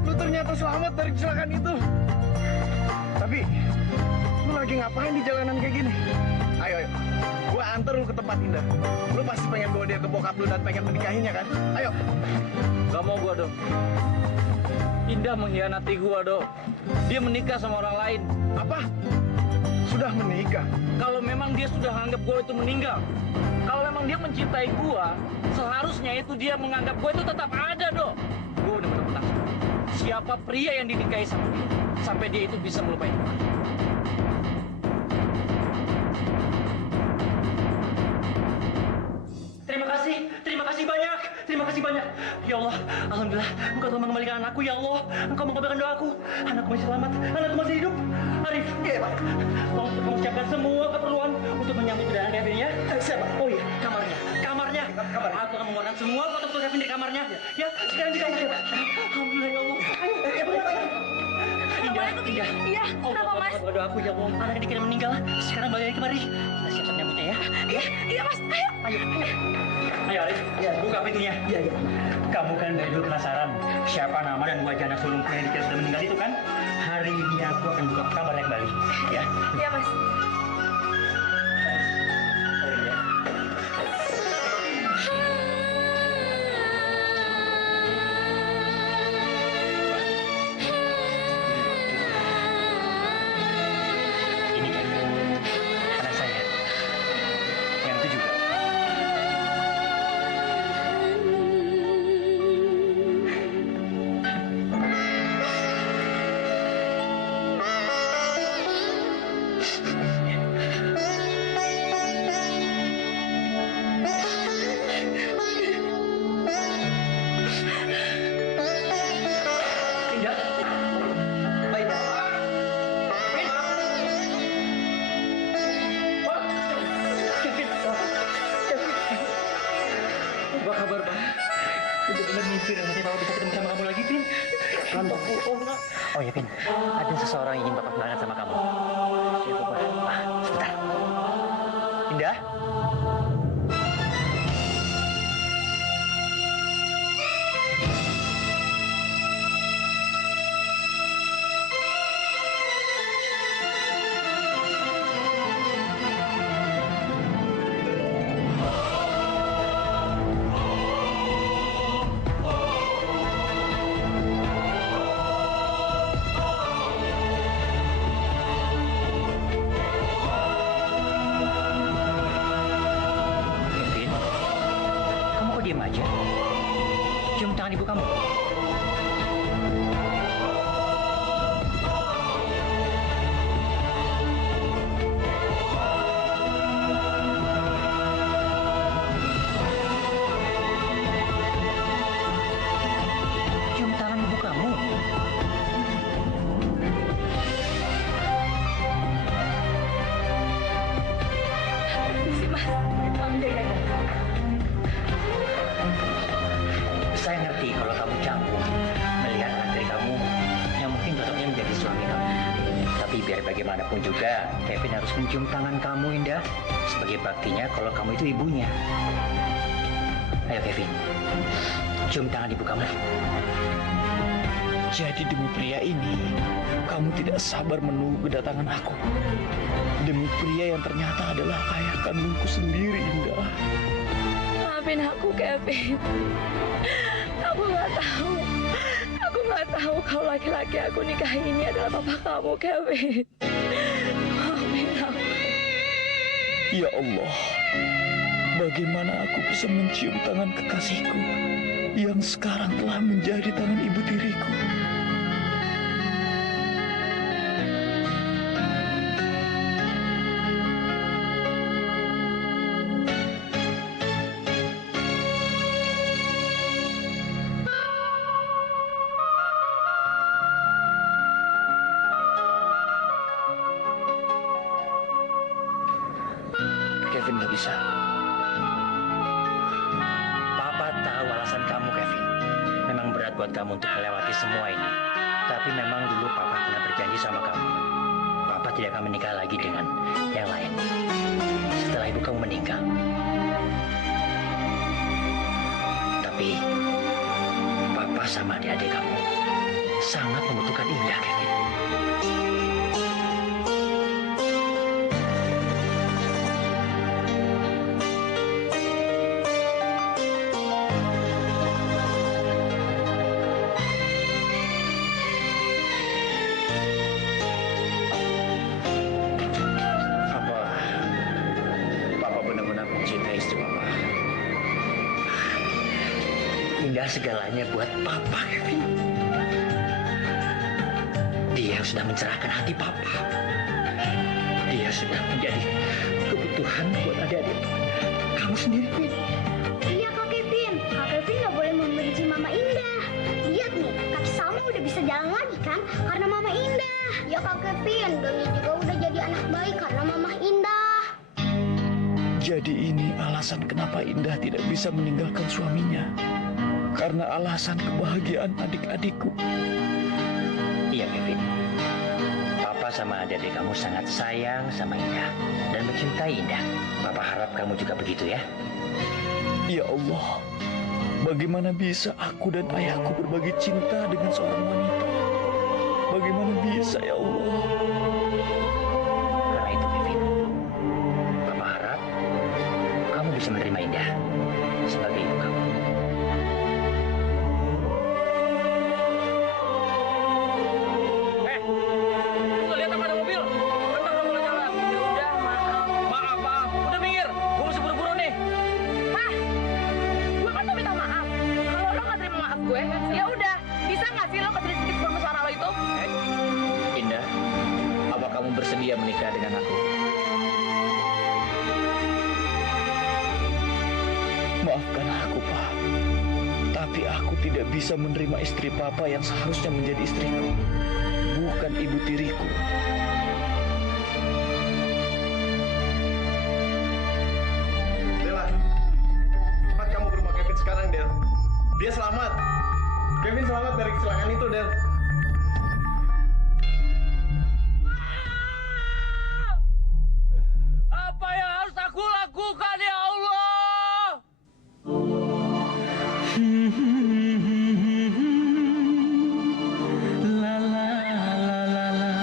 Lu ternyata selamat dari kecelakaan itu. Tapi, lu lagi ngapain di jalanan kayak gini? Ayo, ayo. Gua antar lu ke tempat Indah. Lu pasti pengen bawa dia ke bokap lu dan pengen menikahinya kan? Ayo. Gak mau gua, Dok. Indah mengkhianati gua, Dok. Dia menikah sama orang lain. Apa? Sudah menikah? Kalau memang dia sudah anggap gua itu meninggal, kalau memang dia mencintai gua, seharusnya itu dia menganggap gua itu tetap ada, Dok. Gua udah benar-benar siapa pria yang dinikahi sama dia, sampai dia itu bisa melupain gua. Terima kasih banyak. Terima kasih banyak. Ya Allah, alhamdulillah, Engkau telah mengembalikan anakku, ya Allah. Engkau mengabulkan doaku. Anakku masih selamat, anakku masih hidup. Arif, iya Pak. Tolong kamu siapkan semua keperluan untuk menyambut kedatangan Kevin ya. Siapa? Oh iya, kamarnya. Kamar. Aku akan mengeluarkan semua foto-foto Kevin di kamarnya. Ya, sekarang di kamar. Alhamdulillah ya Allah. Ayo, Indah. Iya, kenapa Mas? Doaku ya Allah, anak dikira meninggal. Sekarang balik lagi kemari. Kita siap-siap nyambutnya ya. Iya Mas, ayo. Ayo Arif, buka pintunya. Iya. Kamu kan dari dulu penasaran siapa nama dan wajah anak sulungku yang dikira sudah meninggal itu kan? Hari ini aku akan buka kamarnya kembali. Ya. Iya Mas. Ini Kevin, anak saya. Yang itu juga. Apa kabar, Bang? Udah benar mimpi rasanya Bapak bisa ketemu sama kamu lagi, Pin. Oh ya, Pin. Ada seseorang yang ingin Bapak kenalkan sama kamu. Siapa, Pak? Sebentar. Indah? tangan ibu kamu. Cium tangan ibu kamu. Permisi, Mas. Saya ngerti kalau kamu canggung melihat anak dari kamu yang mungkin cocoknya menjadi suami kamu. Tapi biar bagaimanapun juga, Kevin harus mencium tangan kamu, Indah, sebagai baktinya kalau kamu itu ibunya. Ayo, Kevin, cium tangan ibu kamu. Jadi demi pria ini, kamu tidak sabar menunggu kedatangan aku. Demi pria yang ternyata adalah ayah kandungku sendiri, Indah. Maafin aku, Kevin. Aku nggak tahu. Aku nggak tahu kalau laki-laki aku nikahi ini adalah papa kamu, Kevin. Maafin aku. Ya Allah, bagaimana aku bisa mencium tangan kekasihku yang sekarang telah menjadi tangan ibu tiriku? Kevin nggak bisa. Papa tahu alasan kamu, Kevin. Memang berat buat kamu untuk melewati semua ini. Tapi memang dulu Papa pernah berjanji sama kamu. Papa tidak akan menikah lagi dengan yang lain setelah ibu kamu meninggal. Tapi Papa sama adik-adik kamu sangat membutuhkan Indah, Kevin. Papa benar-benar mencintai istri Papa. Indah segalanya buat Papa, Kevin. Dia sudah mencerahkan hati Papa. Dia sudah menjadi kebutuhan buat adik-adik kamu sendiri, Vin. Iya Kak Kevin. Kak Kevin nggak boleh membenci Mama Indah. Lihat nih, Kak Salma udah bisa jalan lagi kan karena Mama Indah. Ya Kak Kevin, Doni juga udah jadi anak baik karena Mama Indah. Jadi ini alasan kenapa Indah tidak bisa meninggalkan suaminya. Karena alasan kebahagiaan adik-adikku. Iya, Kevin. Papa sama adik-adik kamu sangat sayang sama Indah dan mencintai Indah. Papa harap kamu juga begitu ya. Ya Allah, bagaimana bisa aku dan ayahku berbagi cinta dengan seorang wanita? Bagaimana bisa, ya Allah? Karena itu, Kevin, Papa harap kamu bisa menerima Indah sebagai ibu kamu. Tuh, lihat apa ada mobil? Bentar dong, nggak jalan. Udah, maaf. Maaf, maaf. Udah minggir. Gue masih buru-buru nih. Mah, gue kan mau minta maaf. Kalau lo nggak terima maaf gue, ya udah. Bisa nggak sih lo kecil sedikit permusuhan lo itu? Indah, apa kamu bersedia menikah dengan aku? Maafkan aku, Pak. Tapi aku tidak bisa menerima istri Papa yang seharusnya menjadi istriku, bukan ibu tiriku. Dela, cepat kamu ke rumah Kevin sekarang, Del. Dia selamat. Kevin selamat dari kecelakaan itu, Del. Apa yang harus aku lakukan, ya Allah? La la la la la.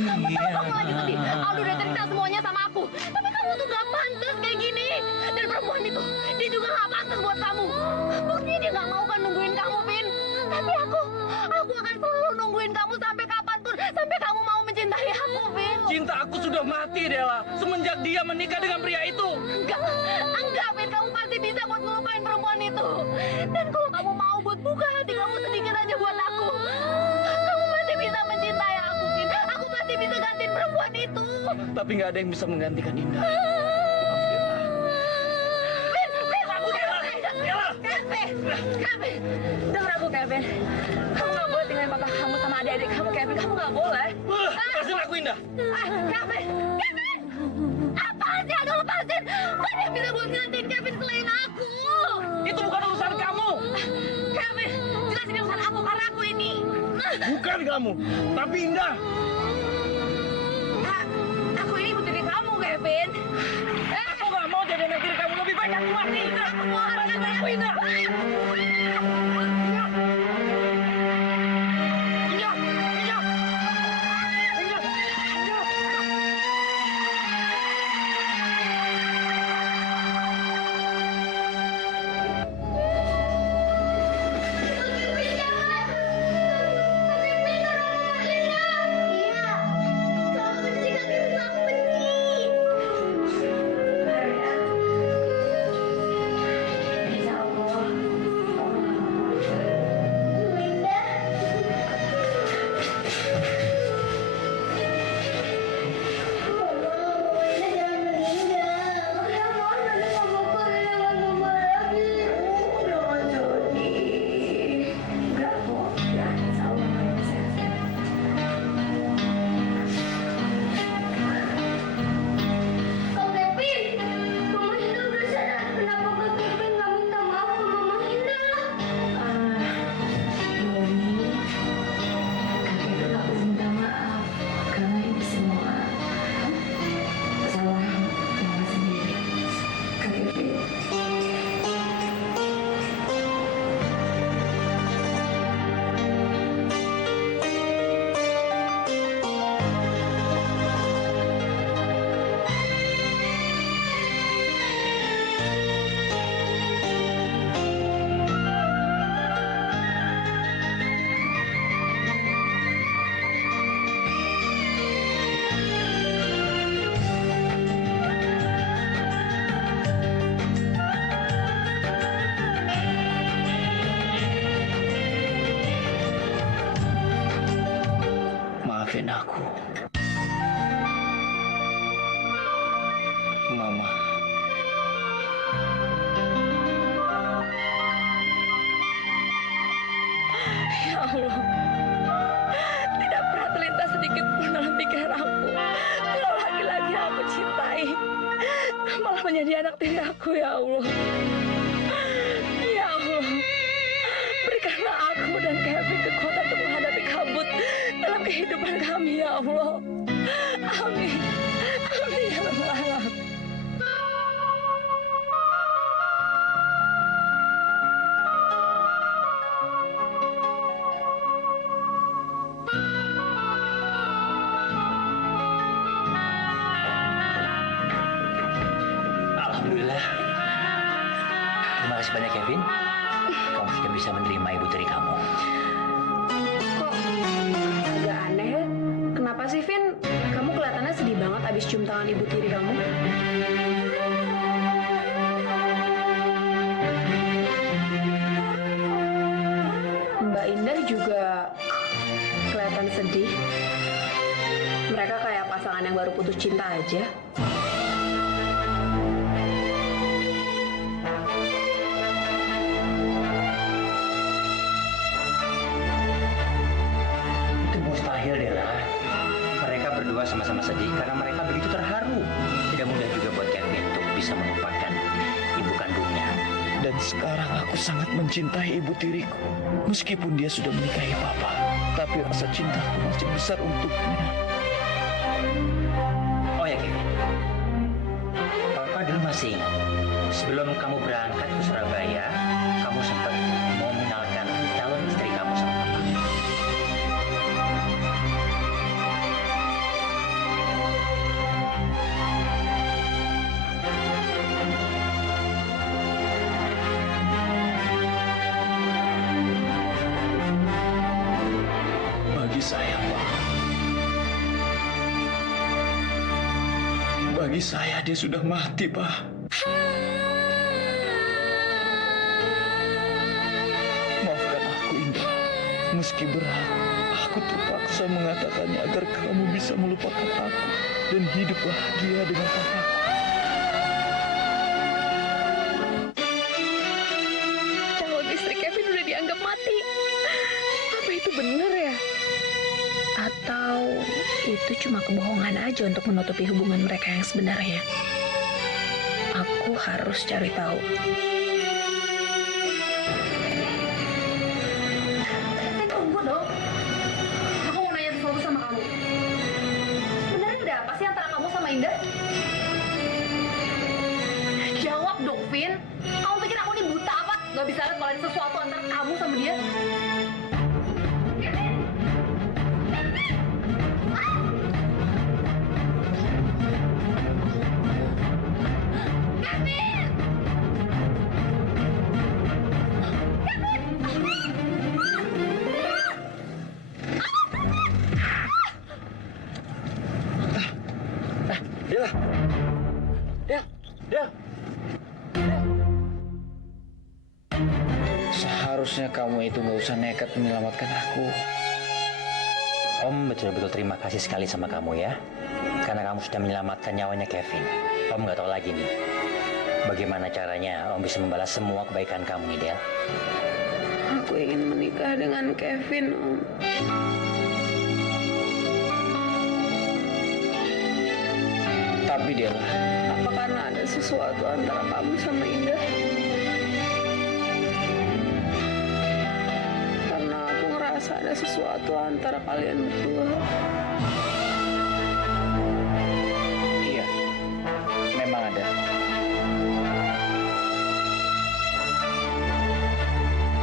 Tahu kamu lagi sedih. Aldo udah cerita semuanya sama aku. Tapi kamu tuh gak pantas kayak gini. Dan perempuan itu, dia juga gak pantas buat kamu. Buktinya dia gak mau kan nungguin kamu, Vin. Tapi aku akan selalu nungguin kamu sampai kapanpun. Sampai kamu mau mencintai aku, Vin. Cinta aku sudah mati, Dela. Semenjak dia menikah dengan pria itu. Enggak, Vin. Kamu pasti bisa buat ngelupain Tapi nggak ada yang bisa menggantikan Indah. Kevin, dengar aku Kevin. Kamu nggak boleh tinggalin papa kamu sama adik-adik kamu Kevin. Kamu nggak boleh. Lepasin aku Indah. Kevin, apaan sih? Aduh lepasin. Gak ada yang bisa buat ngantin Kevin selain aku. Itu bukan urusan kamu. Kevin, jelas ini urusan aku karena aku ini. Bukan kamu, tapi Indah. Aku ini ibu tiri kamu Kevin. Aku nggak mau jadi anak tiri kamu. Lebih baik aku mati. Aku mau aku Indah. Maafin aku. Mama. Ya Allah, tidak pernah terlintas sedikit pun dalam pikiran aku kalau laki-laki yang aku cintai malah menjadi anak tiri aku. Ya Allah, ya Allah, berikanlah aku dan Kevin kekuatan untuk menghadapi kabut dalam kehidupan kami. Ya Allah, amin, amin ya Rabbal alamin. Alhamdulillah. Terima kasih banyak Kevin. Kamu sudah bisa menerima ibu tiri kamu. Kok agak aneh ya? Kenapa sih, Vin? Kamu kelihatannya sedih banget abis cium tangan ibu tiri kamu. Mbak Indah juga kelihatan sedih. Mereka kayak pasangan yang baru putus cinta aja. Itu mustahil, Dela. Mereka berdua sama-sama sedih karena mereka begitu terharu. Tidak mudah juga buat Kevin untuk bisa melupakan ibu kandungnya. Dan sekarang aku sangat mencintai ibu tiriku. Meskipun dia sudah menikahi papa, tapi rasa cintaku masih besar untuknya. Oh ya Kevin, papa dulu masih ingat sebelum kamu berangkat ke Surabaya, kamu sempat mau mengenalkan calon istri kamu sama papa. Bagi saya, Pak. Bagi saya dia sudah mati, Pak. Maafkan aku, Indah. Meski berat, aku terpaksa mengatakannya agar kamu bisa melupakan aku. dan hidup bahagia dengan papa. Calon istri Kevin udah dianggap mati. Apa itu benar ya? Atau itu cuma kebohongan aja untuk menutupi hubungan mereka yang sebenarnya? Aku harus cari tahu. Tunggu dong. Aku mau nanya sesuatu sama kamu. Sebenarnya ada apa sih antara kamu sama Indah? Jawab dong, Vin. Kamu pikir aku ini buta apa? Gak bisa lihat kalau ada sesuatu antara kamu sama dia? Seharusnya kamu itu gak usah nekat menyelamatkan aku. Om betul-betul terima kasih sekali sama kamu ya. Karena kamu sudah menyelamatkan nyawanya Kevin. Om nggak tahu lagi nih, bagaimana caranya Om bisa membalas semua kebaikan kamu nih, Del. Aku ingin menikah dengan Kevin, Om. Tapi Del, Apa karena ada sesuatu antara kamu sama Indah? Karena aku ngerasa ada sesuatu antara kalian berdua. iya, memang ada.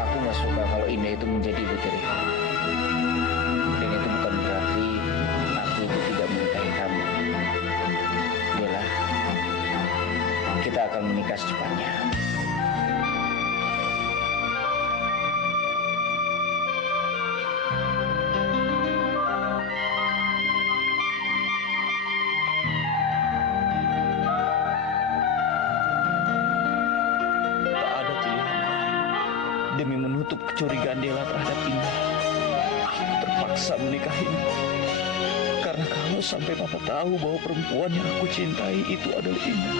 Aku gak suka kalau Indah itu menjadi ibu tiri. Dan itu bukan berarti aku itu tidak menikahi kamu. Dela, kita akan menikah secepatnya. Tak ada pilihan lain. Demi menutup kecurigaan Dela terhadap Indah, aku terpaksa menikahinya. Karena kalau sampai Papa tahu bahwa perempuan yang aku cintai itu adalah Indah,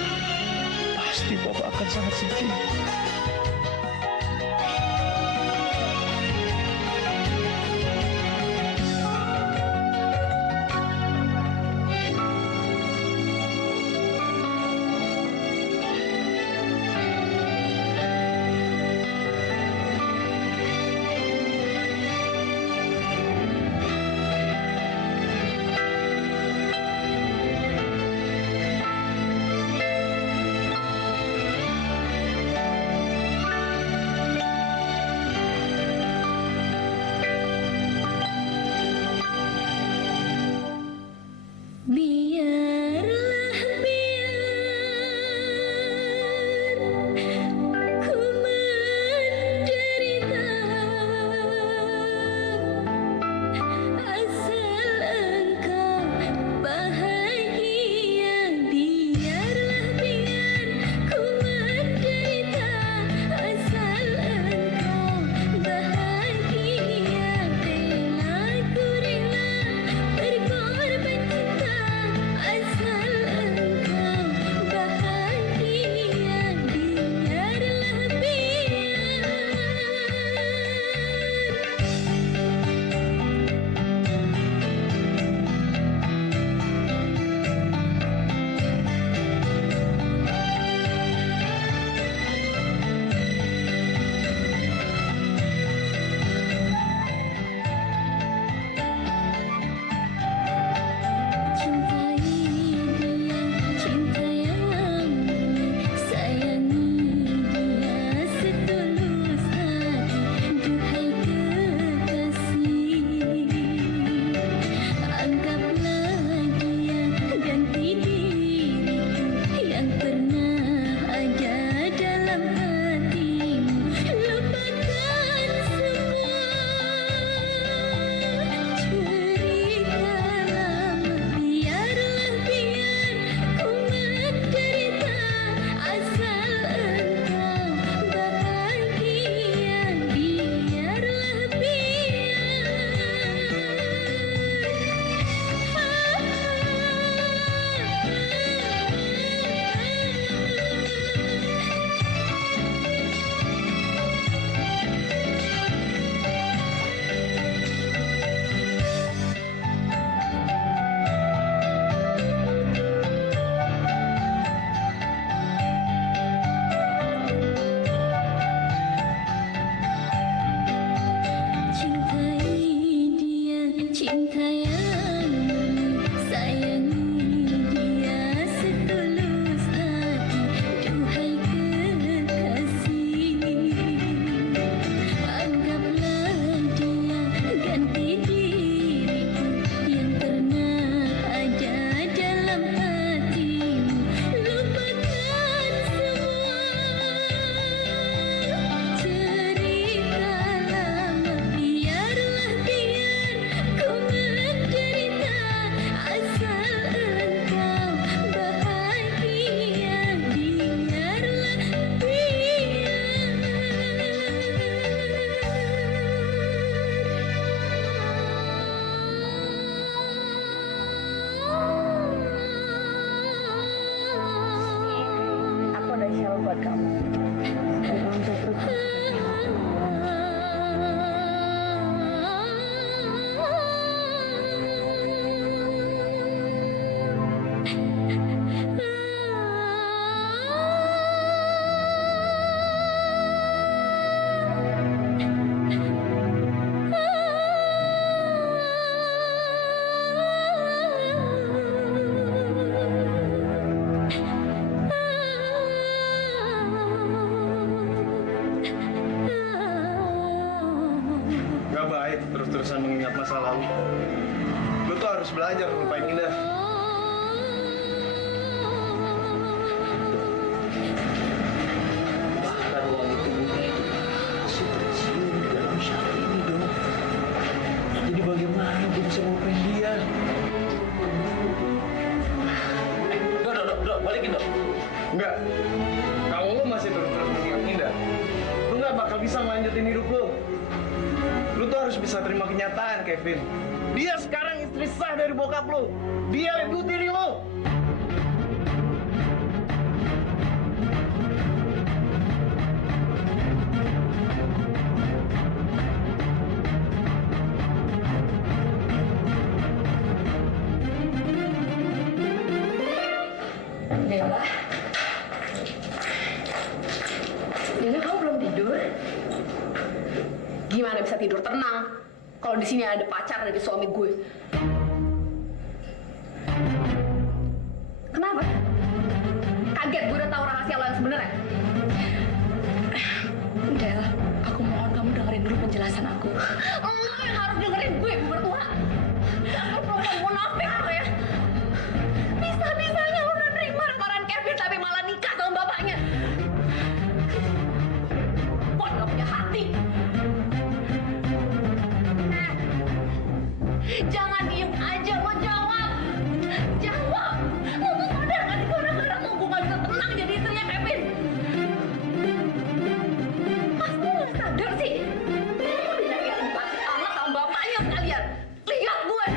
pasti Papa akan sangat sedih. selalu buat kamu. Dan kamu bisa terus. Gak baik terus-terusan mengingat masa lalu. Lu tuh harus belajar ngelupain Indah. Bahkan uang itu bunga itu masih tercium di dalam syari ini dong. Jadi bagaimana gue bisa ngelupain dia? Dok, balikin dok. Enggak. Kalau lu masih terus-terus mengingat Indah, lu gak bakal bisa melanjutin hidup lu. Lu tuh harus bisa terima kenyataan, Kevin. Dia sekarang istri sah dari bokap lu. Dia lebih diri lu. Dela, kamu belum tidur? Gimana bisa tidur tenang kalau di sini ada pacar dari suami gue? Kenapa? Kaget gue udah tahu rahasia lo yang sebenarnya. Del, aku mohon kamu dengerin dulu penjelasan aku. Lo yang harus dengerin gue, ibu mertua. Aku perempuan munafik lo ya. Bisa-bisanya lo udah nerima lamaran Kevin tapi malah nikah sama bapaknya. Wah, gak punya hati. Jangan diem aja, lo jawab. Jawab. Lo tuh sadar gak sih gara-gara lo gue gak bisa tenang jadi istrinya Kevin? Mas, lo gak sadar sih? Lo udah nyakitin hati anak sama bapaknya sekalian. Lihat gue.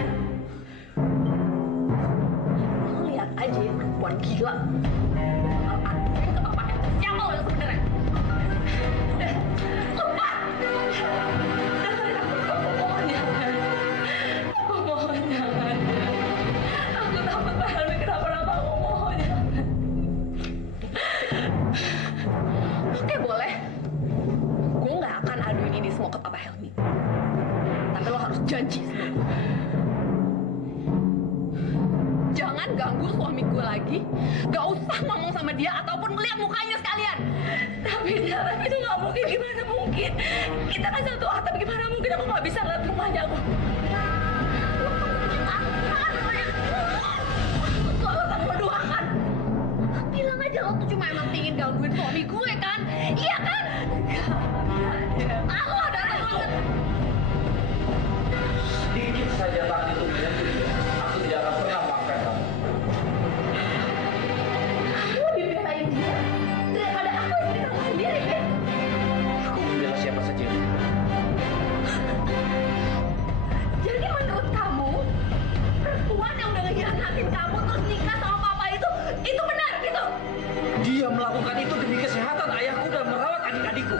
Lo lihat aja ya, perempuan gila. Aduin ke bapaknya. Siapa lo yang sebenarnya? Lepas. Dengerin aku mohon ya. Aku mohon jangan. Aku takut Helmi kenapa-napa. Aku mohon jangan. Oke, boleh. Gue nggak akan aduin ini semua ke Papa Helmi. Tapi lo harus janji sama gue. Jangan ganggu suami gue lagi. Gak usah ngomong sama dia ataupun ngeliat mukanya sekalian. Tapi itu nggak mungkin. Gimana mungkin? Kita kan satu atap. Gimana mungkin aku nggak bisa ngeliat rumahnya aku? Alasan berdua kan? Bilang aja lo tuh cuma emang ingin gangguin suami gue kan? Iya kan? Allah datang banget. Sedikit saja tangan itu menyentuh, aku tidak akan pernah maafkan kamu. Kamu lebih belain dia daripada aku istri kamu sendiri, Ben. Aku membela siapa saja. Jadi menurut kamu, perempuan yang udah ngehianatin kamu terus nikah sama papa itu benar gitu? Dia melakukan itu demi kesehatan ayahku dan merawat adik-adikku.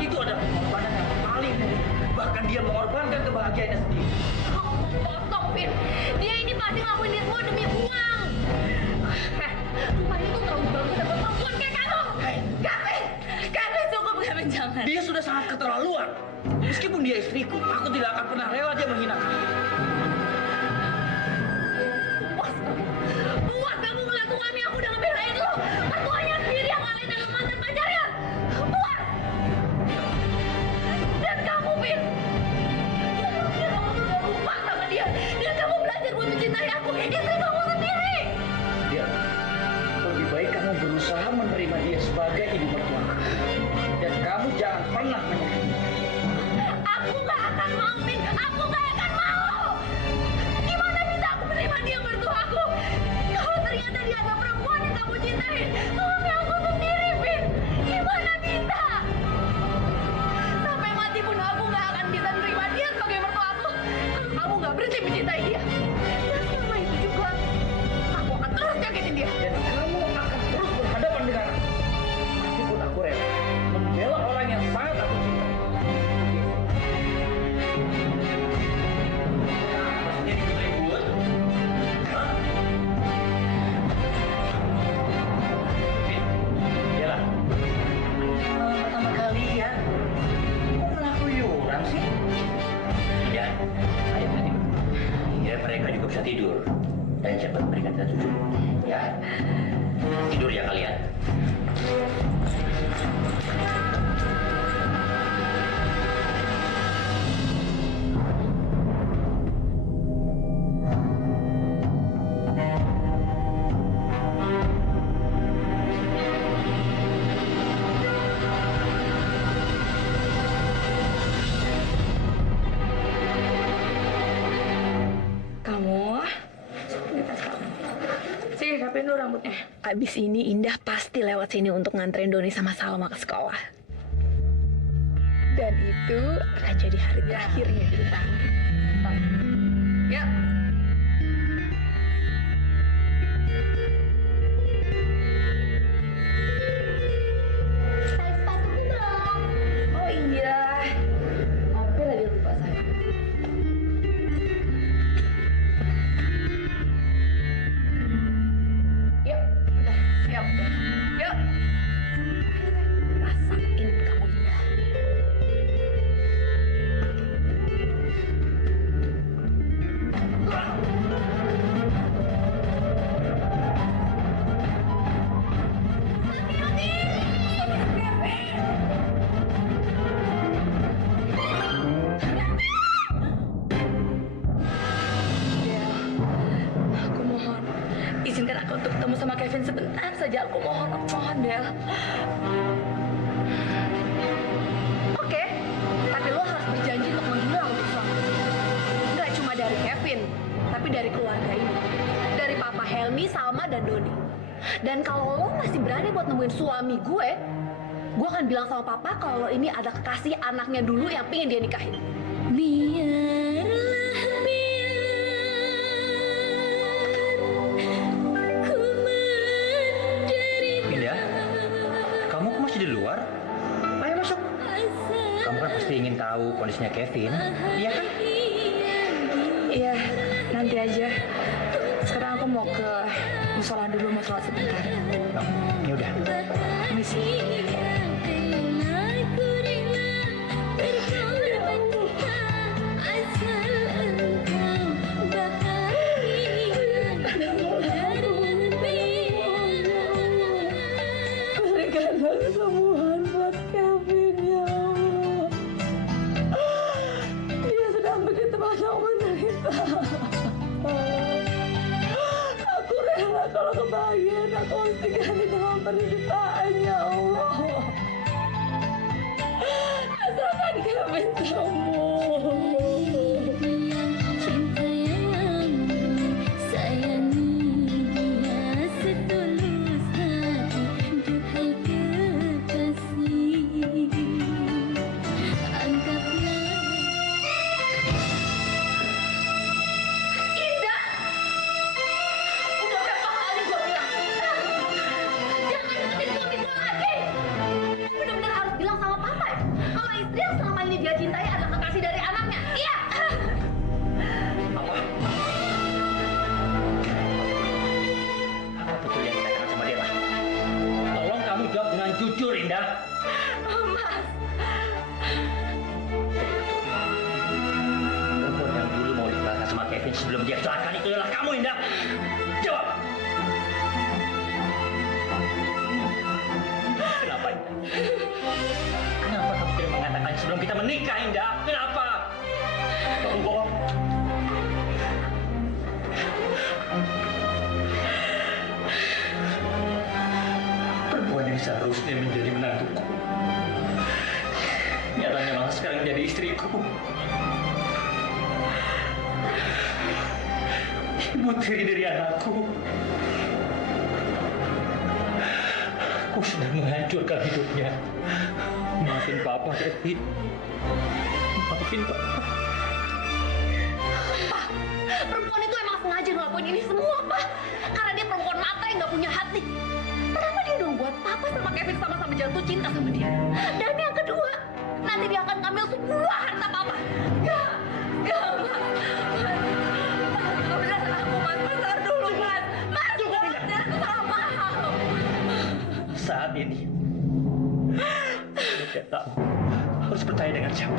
Itu adalah pengorbanan yang paling buruk. Bahkan dia mengorbankan kebahagiaannya sendiri. Kosong, Vin. Dia ini pasti ngelakuin ini semua demi uang. Rumah itu terlalu bagus buat perempuan kayak kamu. Kevin, cukup, Kevin, jangan. Dia sudah sangat keterlaluan. Meskipun dia istriku, aku tidak akan pernah rela dia menghina kamu. Puas kamu ngeliat suami aku udah ngebelain lo. Mertuanya sendiri yang ngalahin sama mantan pacarnya. Puas. Dan kamu, Vin. Seharusnya kamu udah lupa sama dia. Dan kamu belajar buat mencintai aku, istri kamu sendiri. Dia, lebih baik kamu berusaha menerima dia sebagai ibu mertua kamu. Dan kamu jangan pernah menyakiti. Aku gak akan mau, Vin. Aku gak akan mau. Gimana bisa aku menerima dia mertua aku? Kalau ternyata dia adalah perempuan yang kamu cintai, suami aku sendiri, Vin. Gimana bisa? Sampai mati pun aku gak akan bisa menerima dia sebagai mertua aku. Kalau kamu gak berhenti mencintai dia. Dan selama itu juga, aku akan terus nyakitin dia. Dan kamu akan terus berhadapan dengan aku. gimana sih? Ya, ayo kita tidur. Ya, mereka juga bisa tidur. Dan cepat berikan kita tujuh. Ya, tidur ya kalian. Kamu, sini rapiin dulu rambutnya. Abis ini Indah pasti lewat sini untuk nganterin Doni sama Salma ke sekolah. Dan itu akan jadi hari terakhirnya di rumah. Ya. Oh iya, hampir aja lupa saya. Yuk, udah siap deh. Yuk. Rasain kamu Indah. Aku mohon, izinkan aku untuk ketemu sama Kevin sebentar saja. Aku mohon Del. Oke, tapi lo harus berjanji untuk menghilang untuk selamanya. Nggak cuma dari Kevin, tapi dari keluarga ini. Dari Papa Helmi, Salma, dan Doni. Dan kalau lo masih berani buat nemuin suami gue akan bilang sama Papa kalau ini ada kekasih anaknya dulu yang pingin dia nikahin. Indah, kamu kok masih di luar? Ayo masuk. Kamu kan pasti ingin tahu kondisinya Kevin, iya kan? Iya, nanti aja. Sekarang aku mau ke musola dulu, mau sholat sebentar. Ya udah. Misi. Berikanlah kesembuhan buat Kevin ya Allah. Dia sedang begitu banyak menderita. Aku rela kalau kebahagiaan aku mesti ganti dengan penderitaan ya Allah. Asalkan Kevin sembuh. Jujur, Indah. Mas. Perempuan yang dulu mau dicelakakan sama Kevin sebelum dia kecelakaan itu adalah kamu, Indah. Jawab. Kenapa, Indah? Kenapa kamu tidak mengatakan sebelum kita menikah, Indah? Kenapa? Kamu bohong. Perempuan yang seharusnya menjadi menantuku, nyatanya malah sekarang jadi istriku. Ibu tiri dari anakku. Aku sudah menghancurkan hidupnya. Maafin Papa, Kevin. Maafin Papa. Pak, perempuan itu emang sengaja ngelakuin ini semua, Pak. Karena dia perempuan mata yang gak punya hati. Kenapa dia dong buat Papa sama Kevin sama-sama jatuh cinta sama dia? Dan yang kedua, nanti dia akan ngambil semua harta Papa. Ya, Mas. Udah aku, Mas. Besar dulu, Mas. Mas, dia salah paham. Saat ini, saya tahu harus percaya dengan siapa.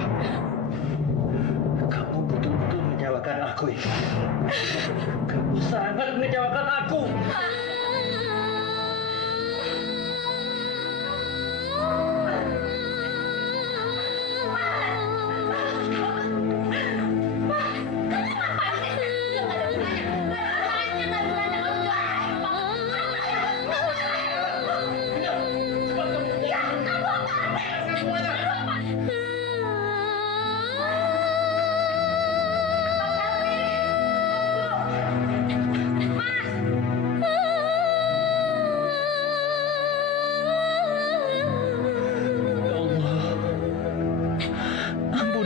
aku. Kamu sangat mengecewakan aku.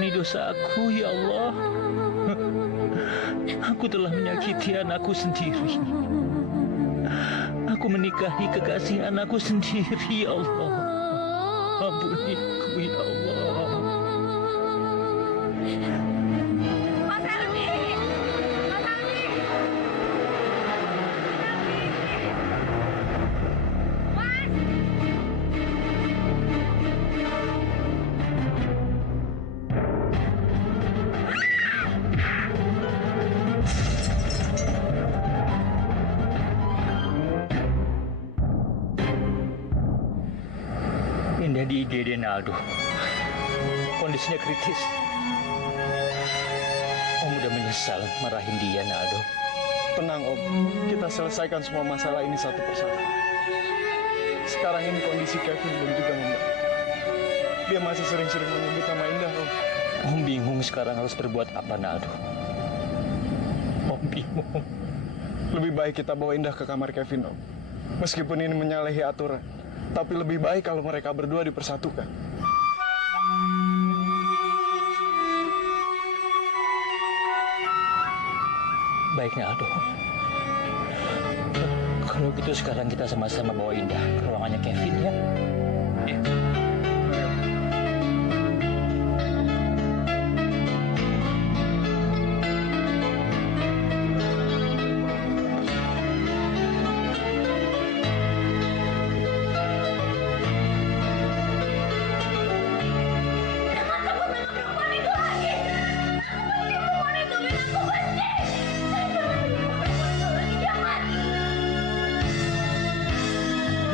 Dosa aku, ya Allah. Aku telah menyakiti anakku sendiri. Aku menikahi kekasih anakku sendiri, ya Allah. Ampuniku, ya Allah. Mas Helmi! Mas Helmi! Mas! Indah di IGD Naldo. Kondisinya kritis. Om udah menyesal marahin dia, Naldo. Tenang Om, kita selesaikan semua masalah ini satu persatu. Sekarang ini kondisi Kevin belum juga membaik. Dia masih sering-sering menyebut nama Indah Om. Om bingung sekarang harus berbuat apa, Naldo. Om bingung. Lebih baik kita bawa Indah ke kamar Kevin Om. Meskipun ini menyalahi aturan, tapi lebih baik kalau mereka berdua dipersatukan. Baik, Naldo. Kalau gitu sekarang kita sama-sama bawa Indah ke ruangannya Kevin, ya? Ya.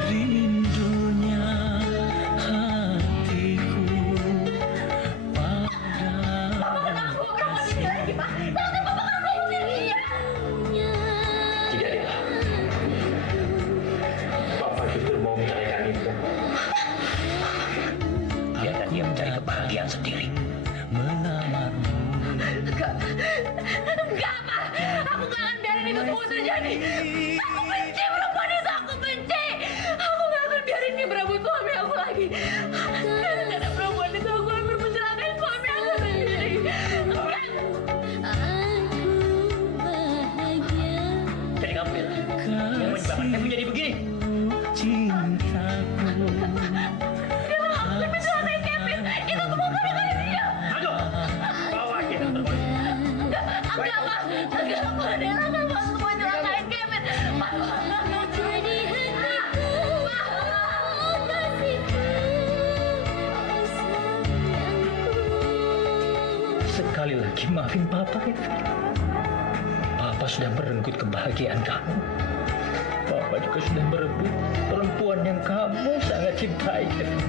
Rindunya hatiku pada Tidak, Dela. Papa justru mau menceraikan Indah. Biarkan dia mencari kebahagiaan sendiri. Enggak, Pak! Aku gak akan biarin itu semua terjadi! Aku benci perempuan itu! Aku benci! Aku gak akan biarin dia berebut suami aku lagi! Gara-gara perempuan itu aku hampir mencelakain suami aku sendiri! Jadi kamu bilang, yang menyebabkan Kevin jadi begini? cintaku. Dia hampir mencelakain Kevin! Itu semua gara-gara dia! Aduh, bawa dia ke kantor polisi. Enggak, Pak! Enggak, Pak! Dia akan semua celakain Kevin! Pak! Sekali lagi maafin Papa, Kevin. Papa sudah merenggut kebahagiaan kamu. Papa juga sudah merebut perempuan yang kamu sangat cintai, Kevin.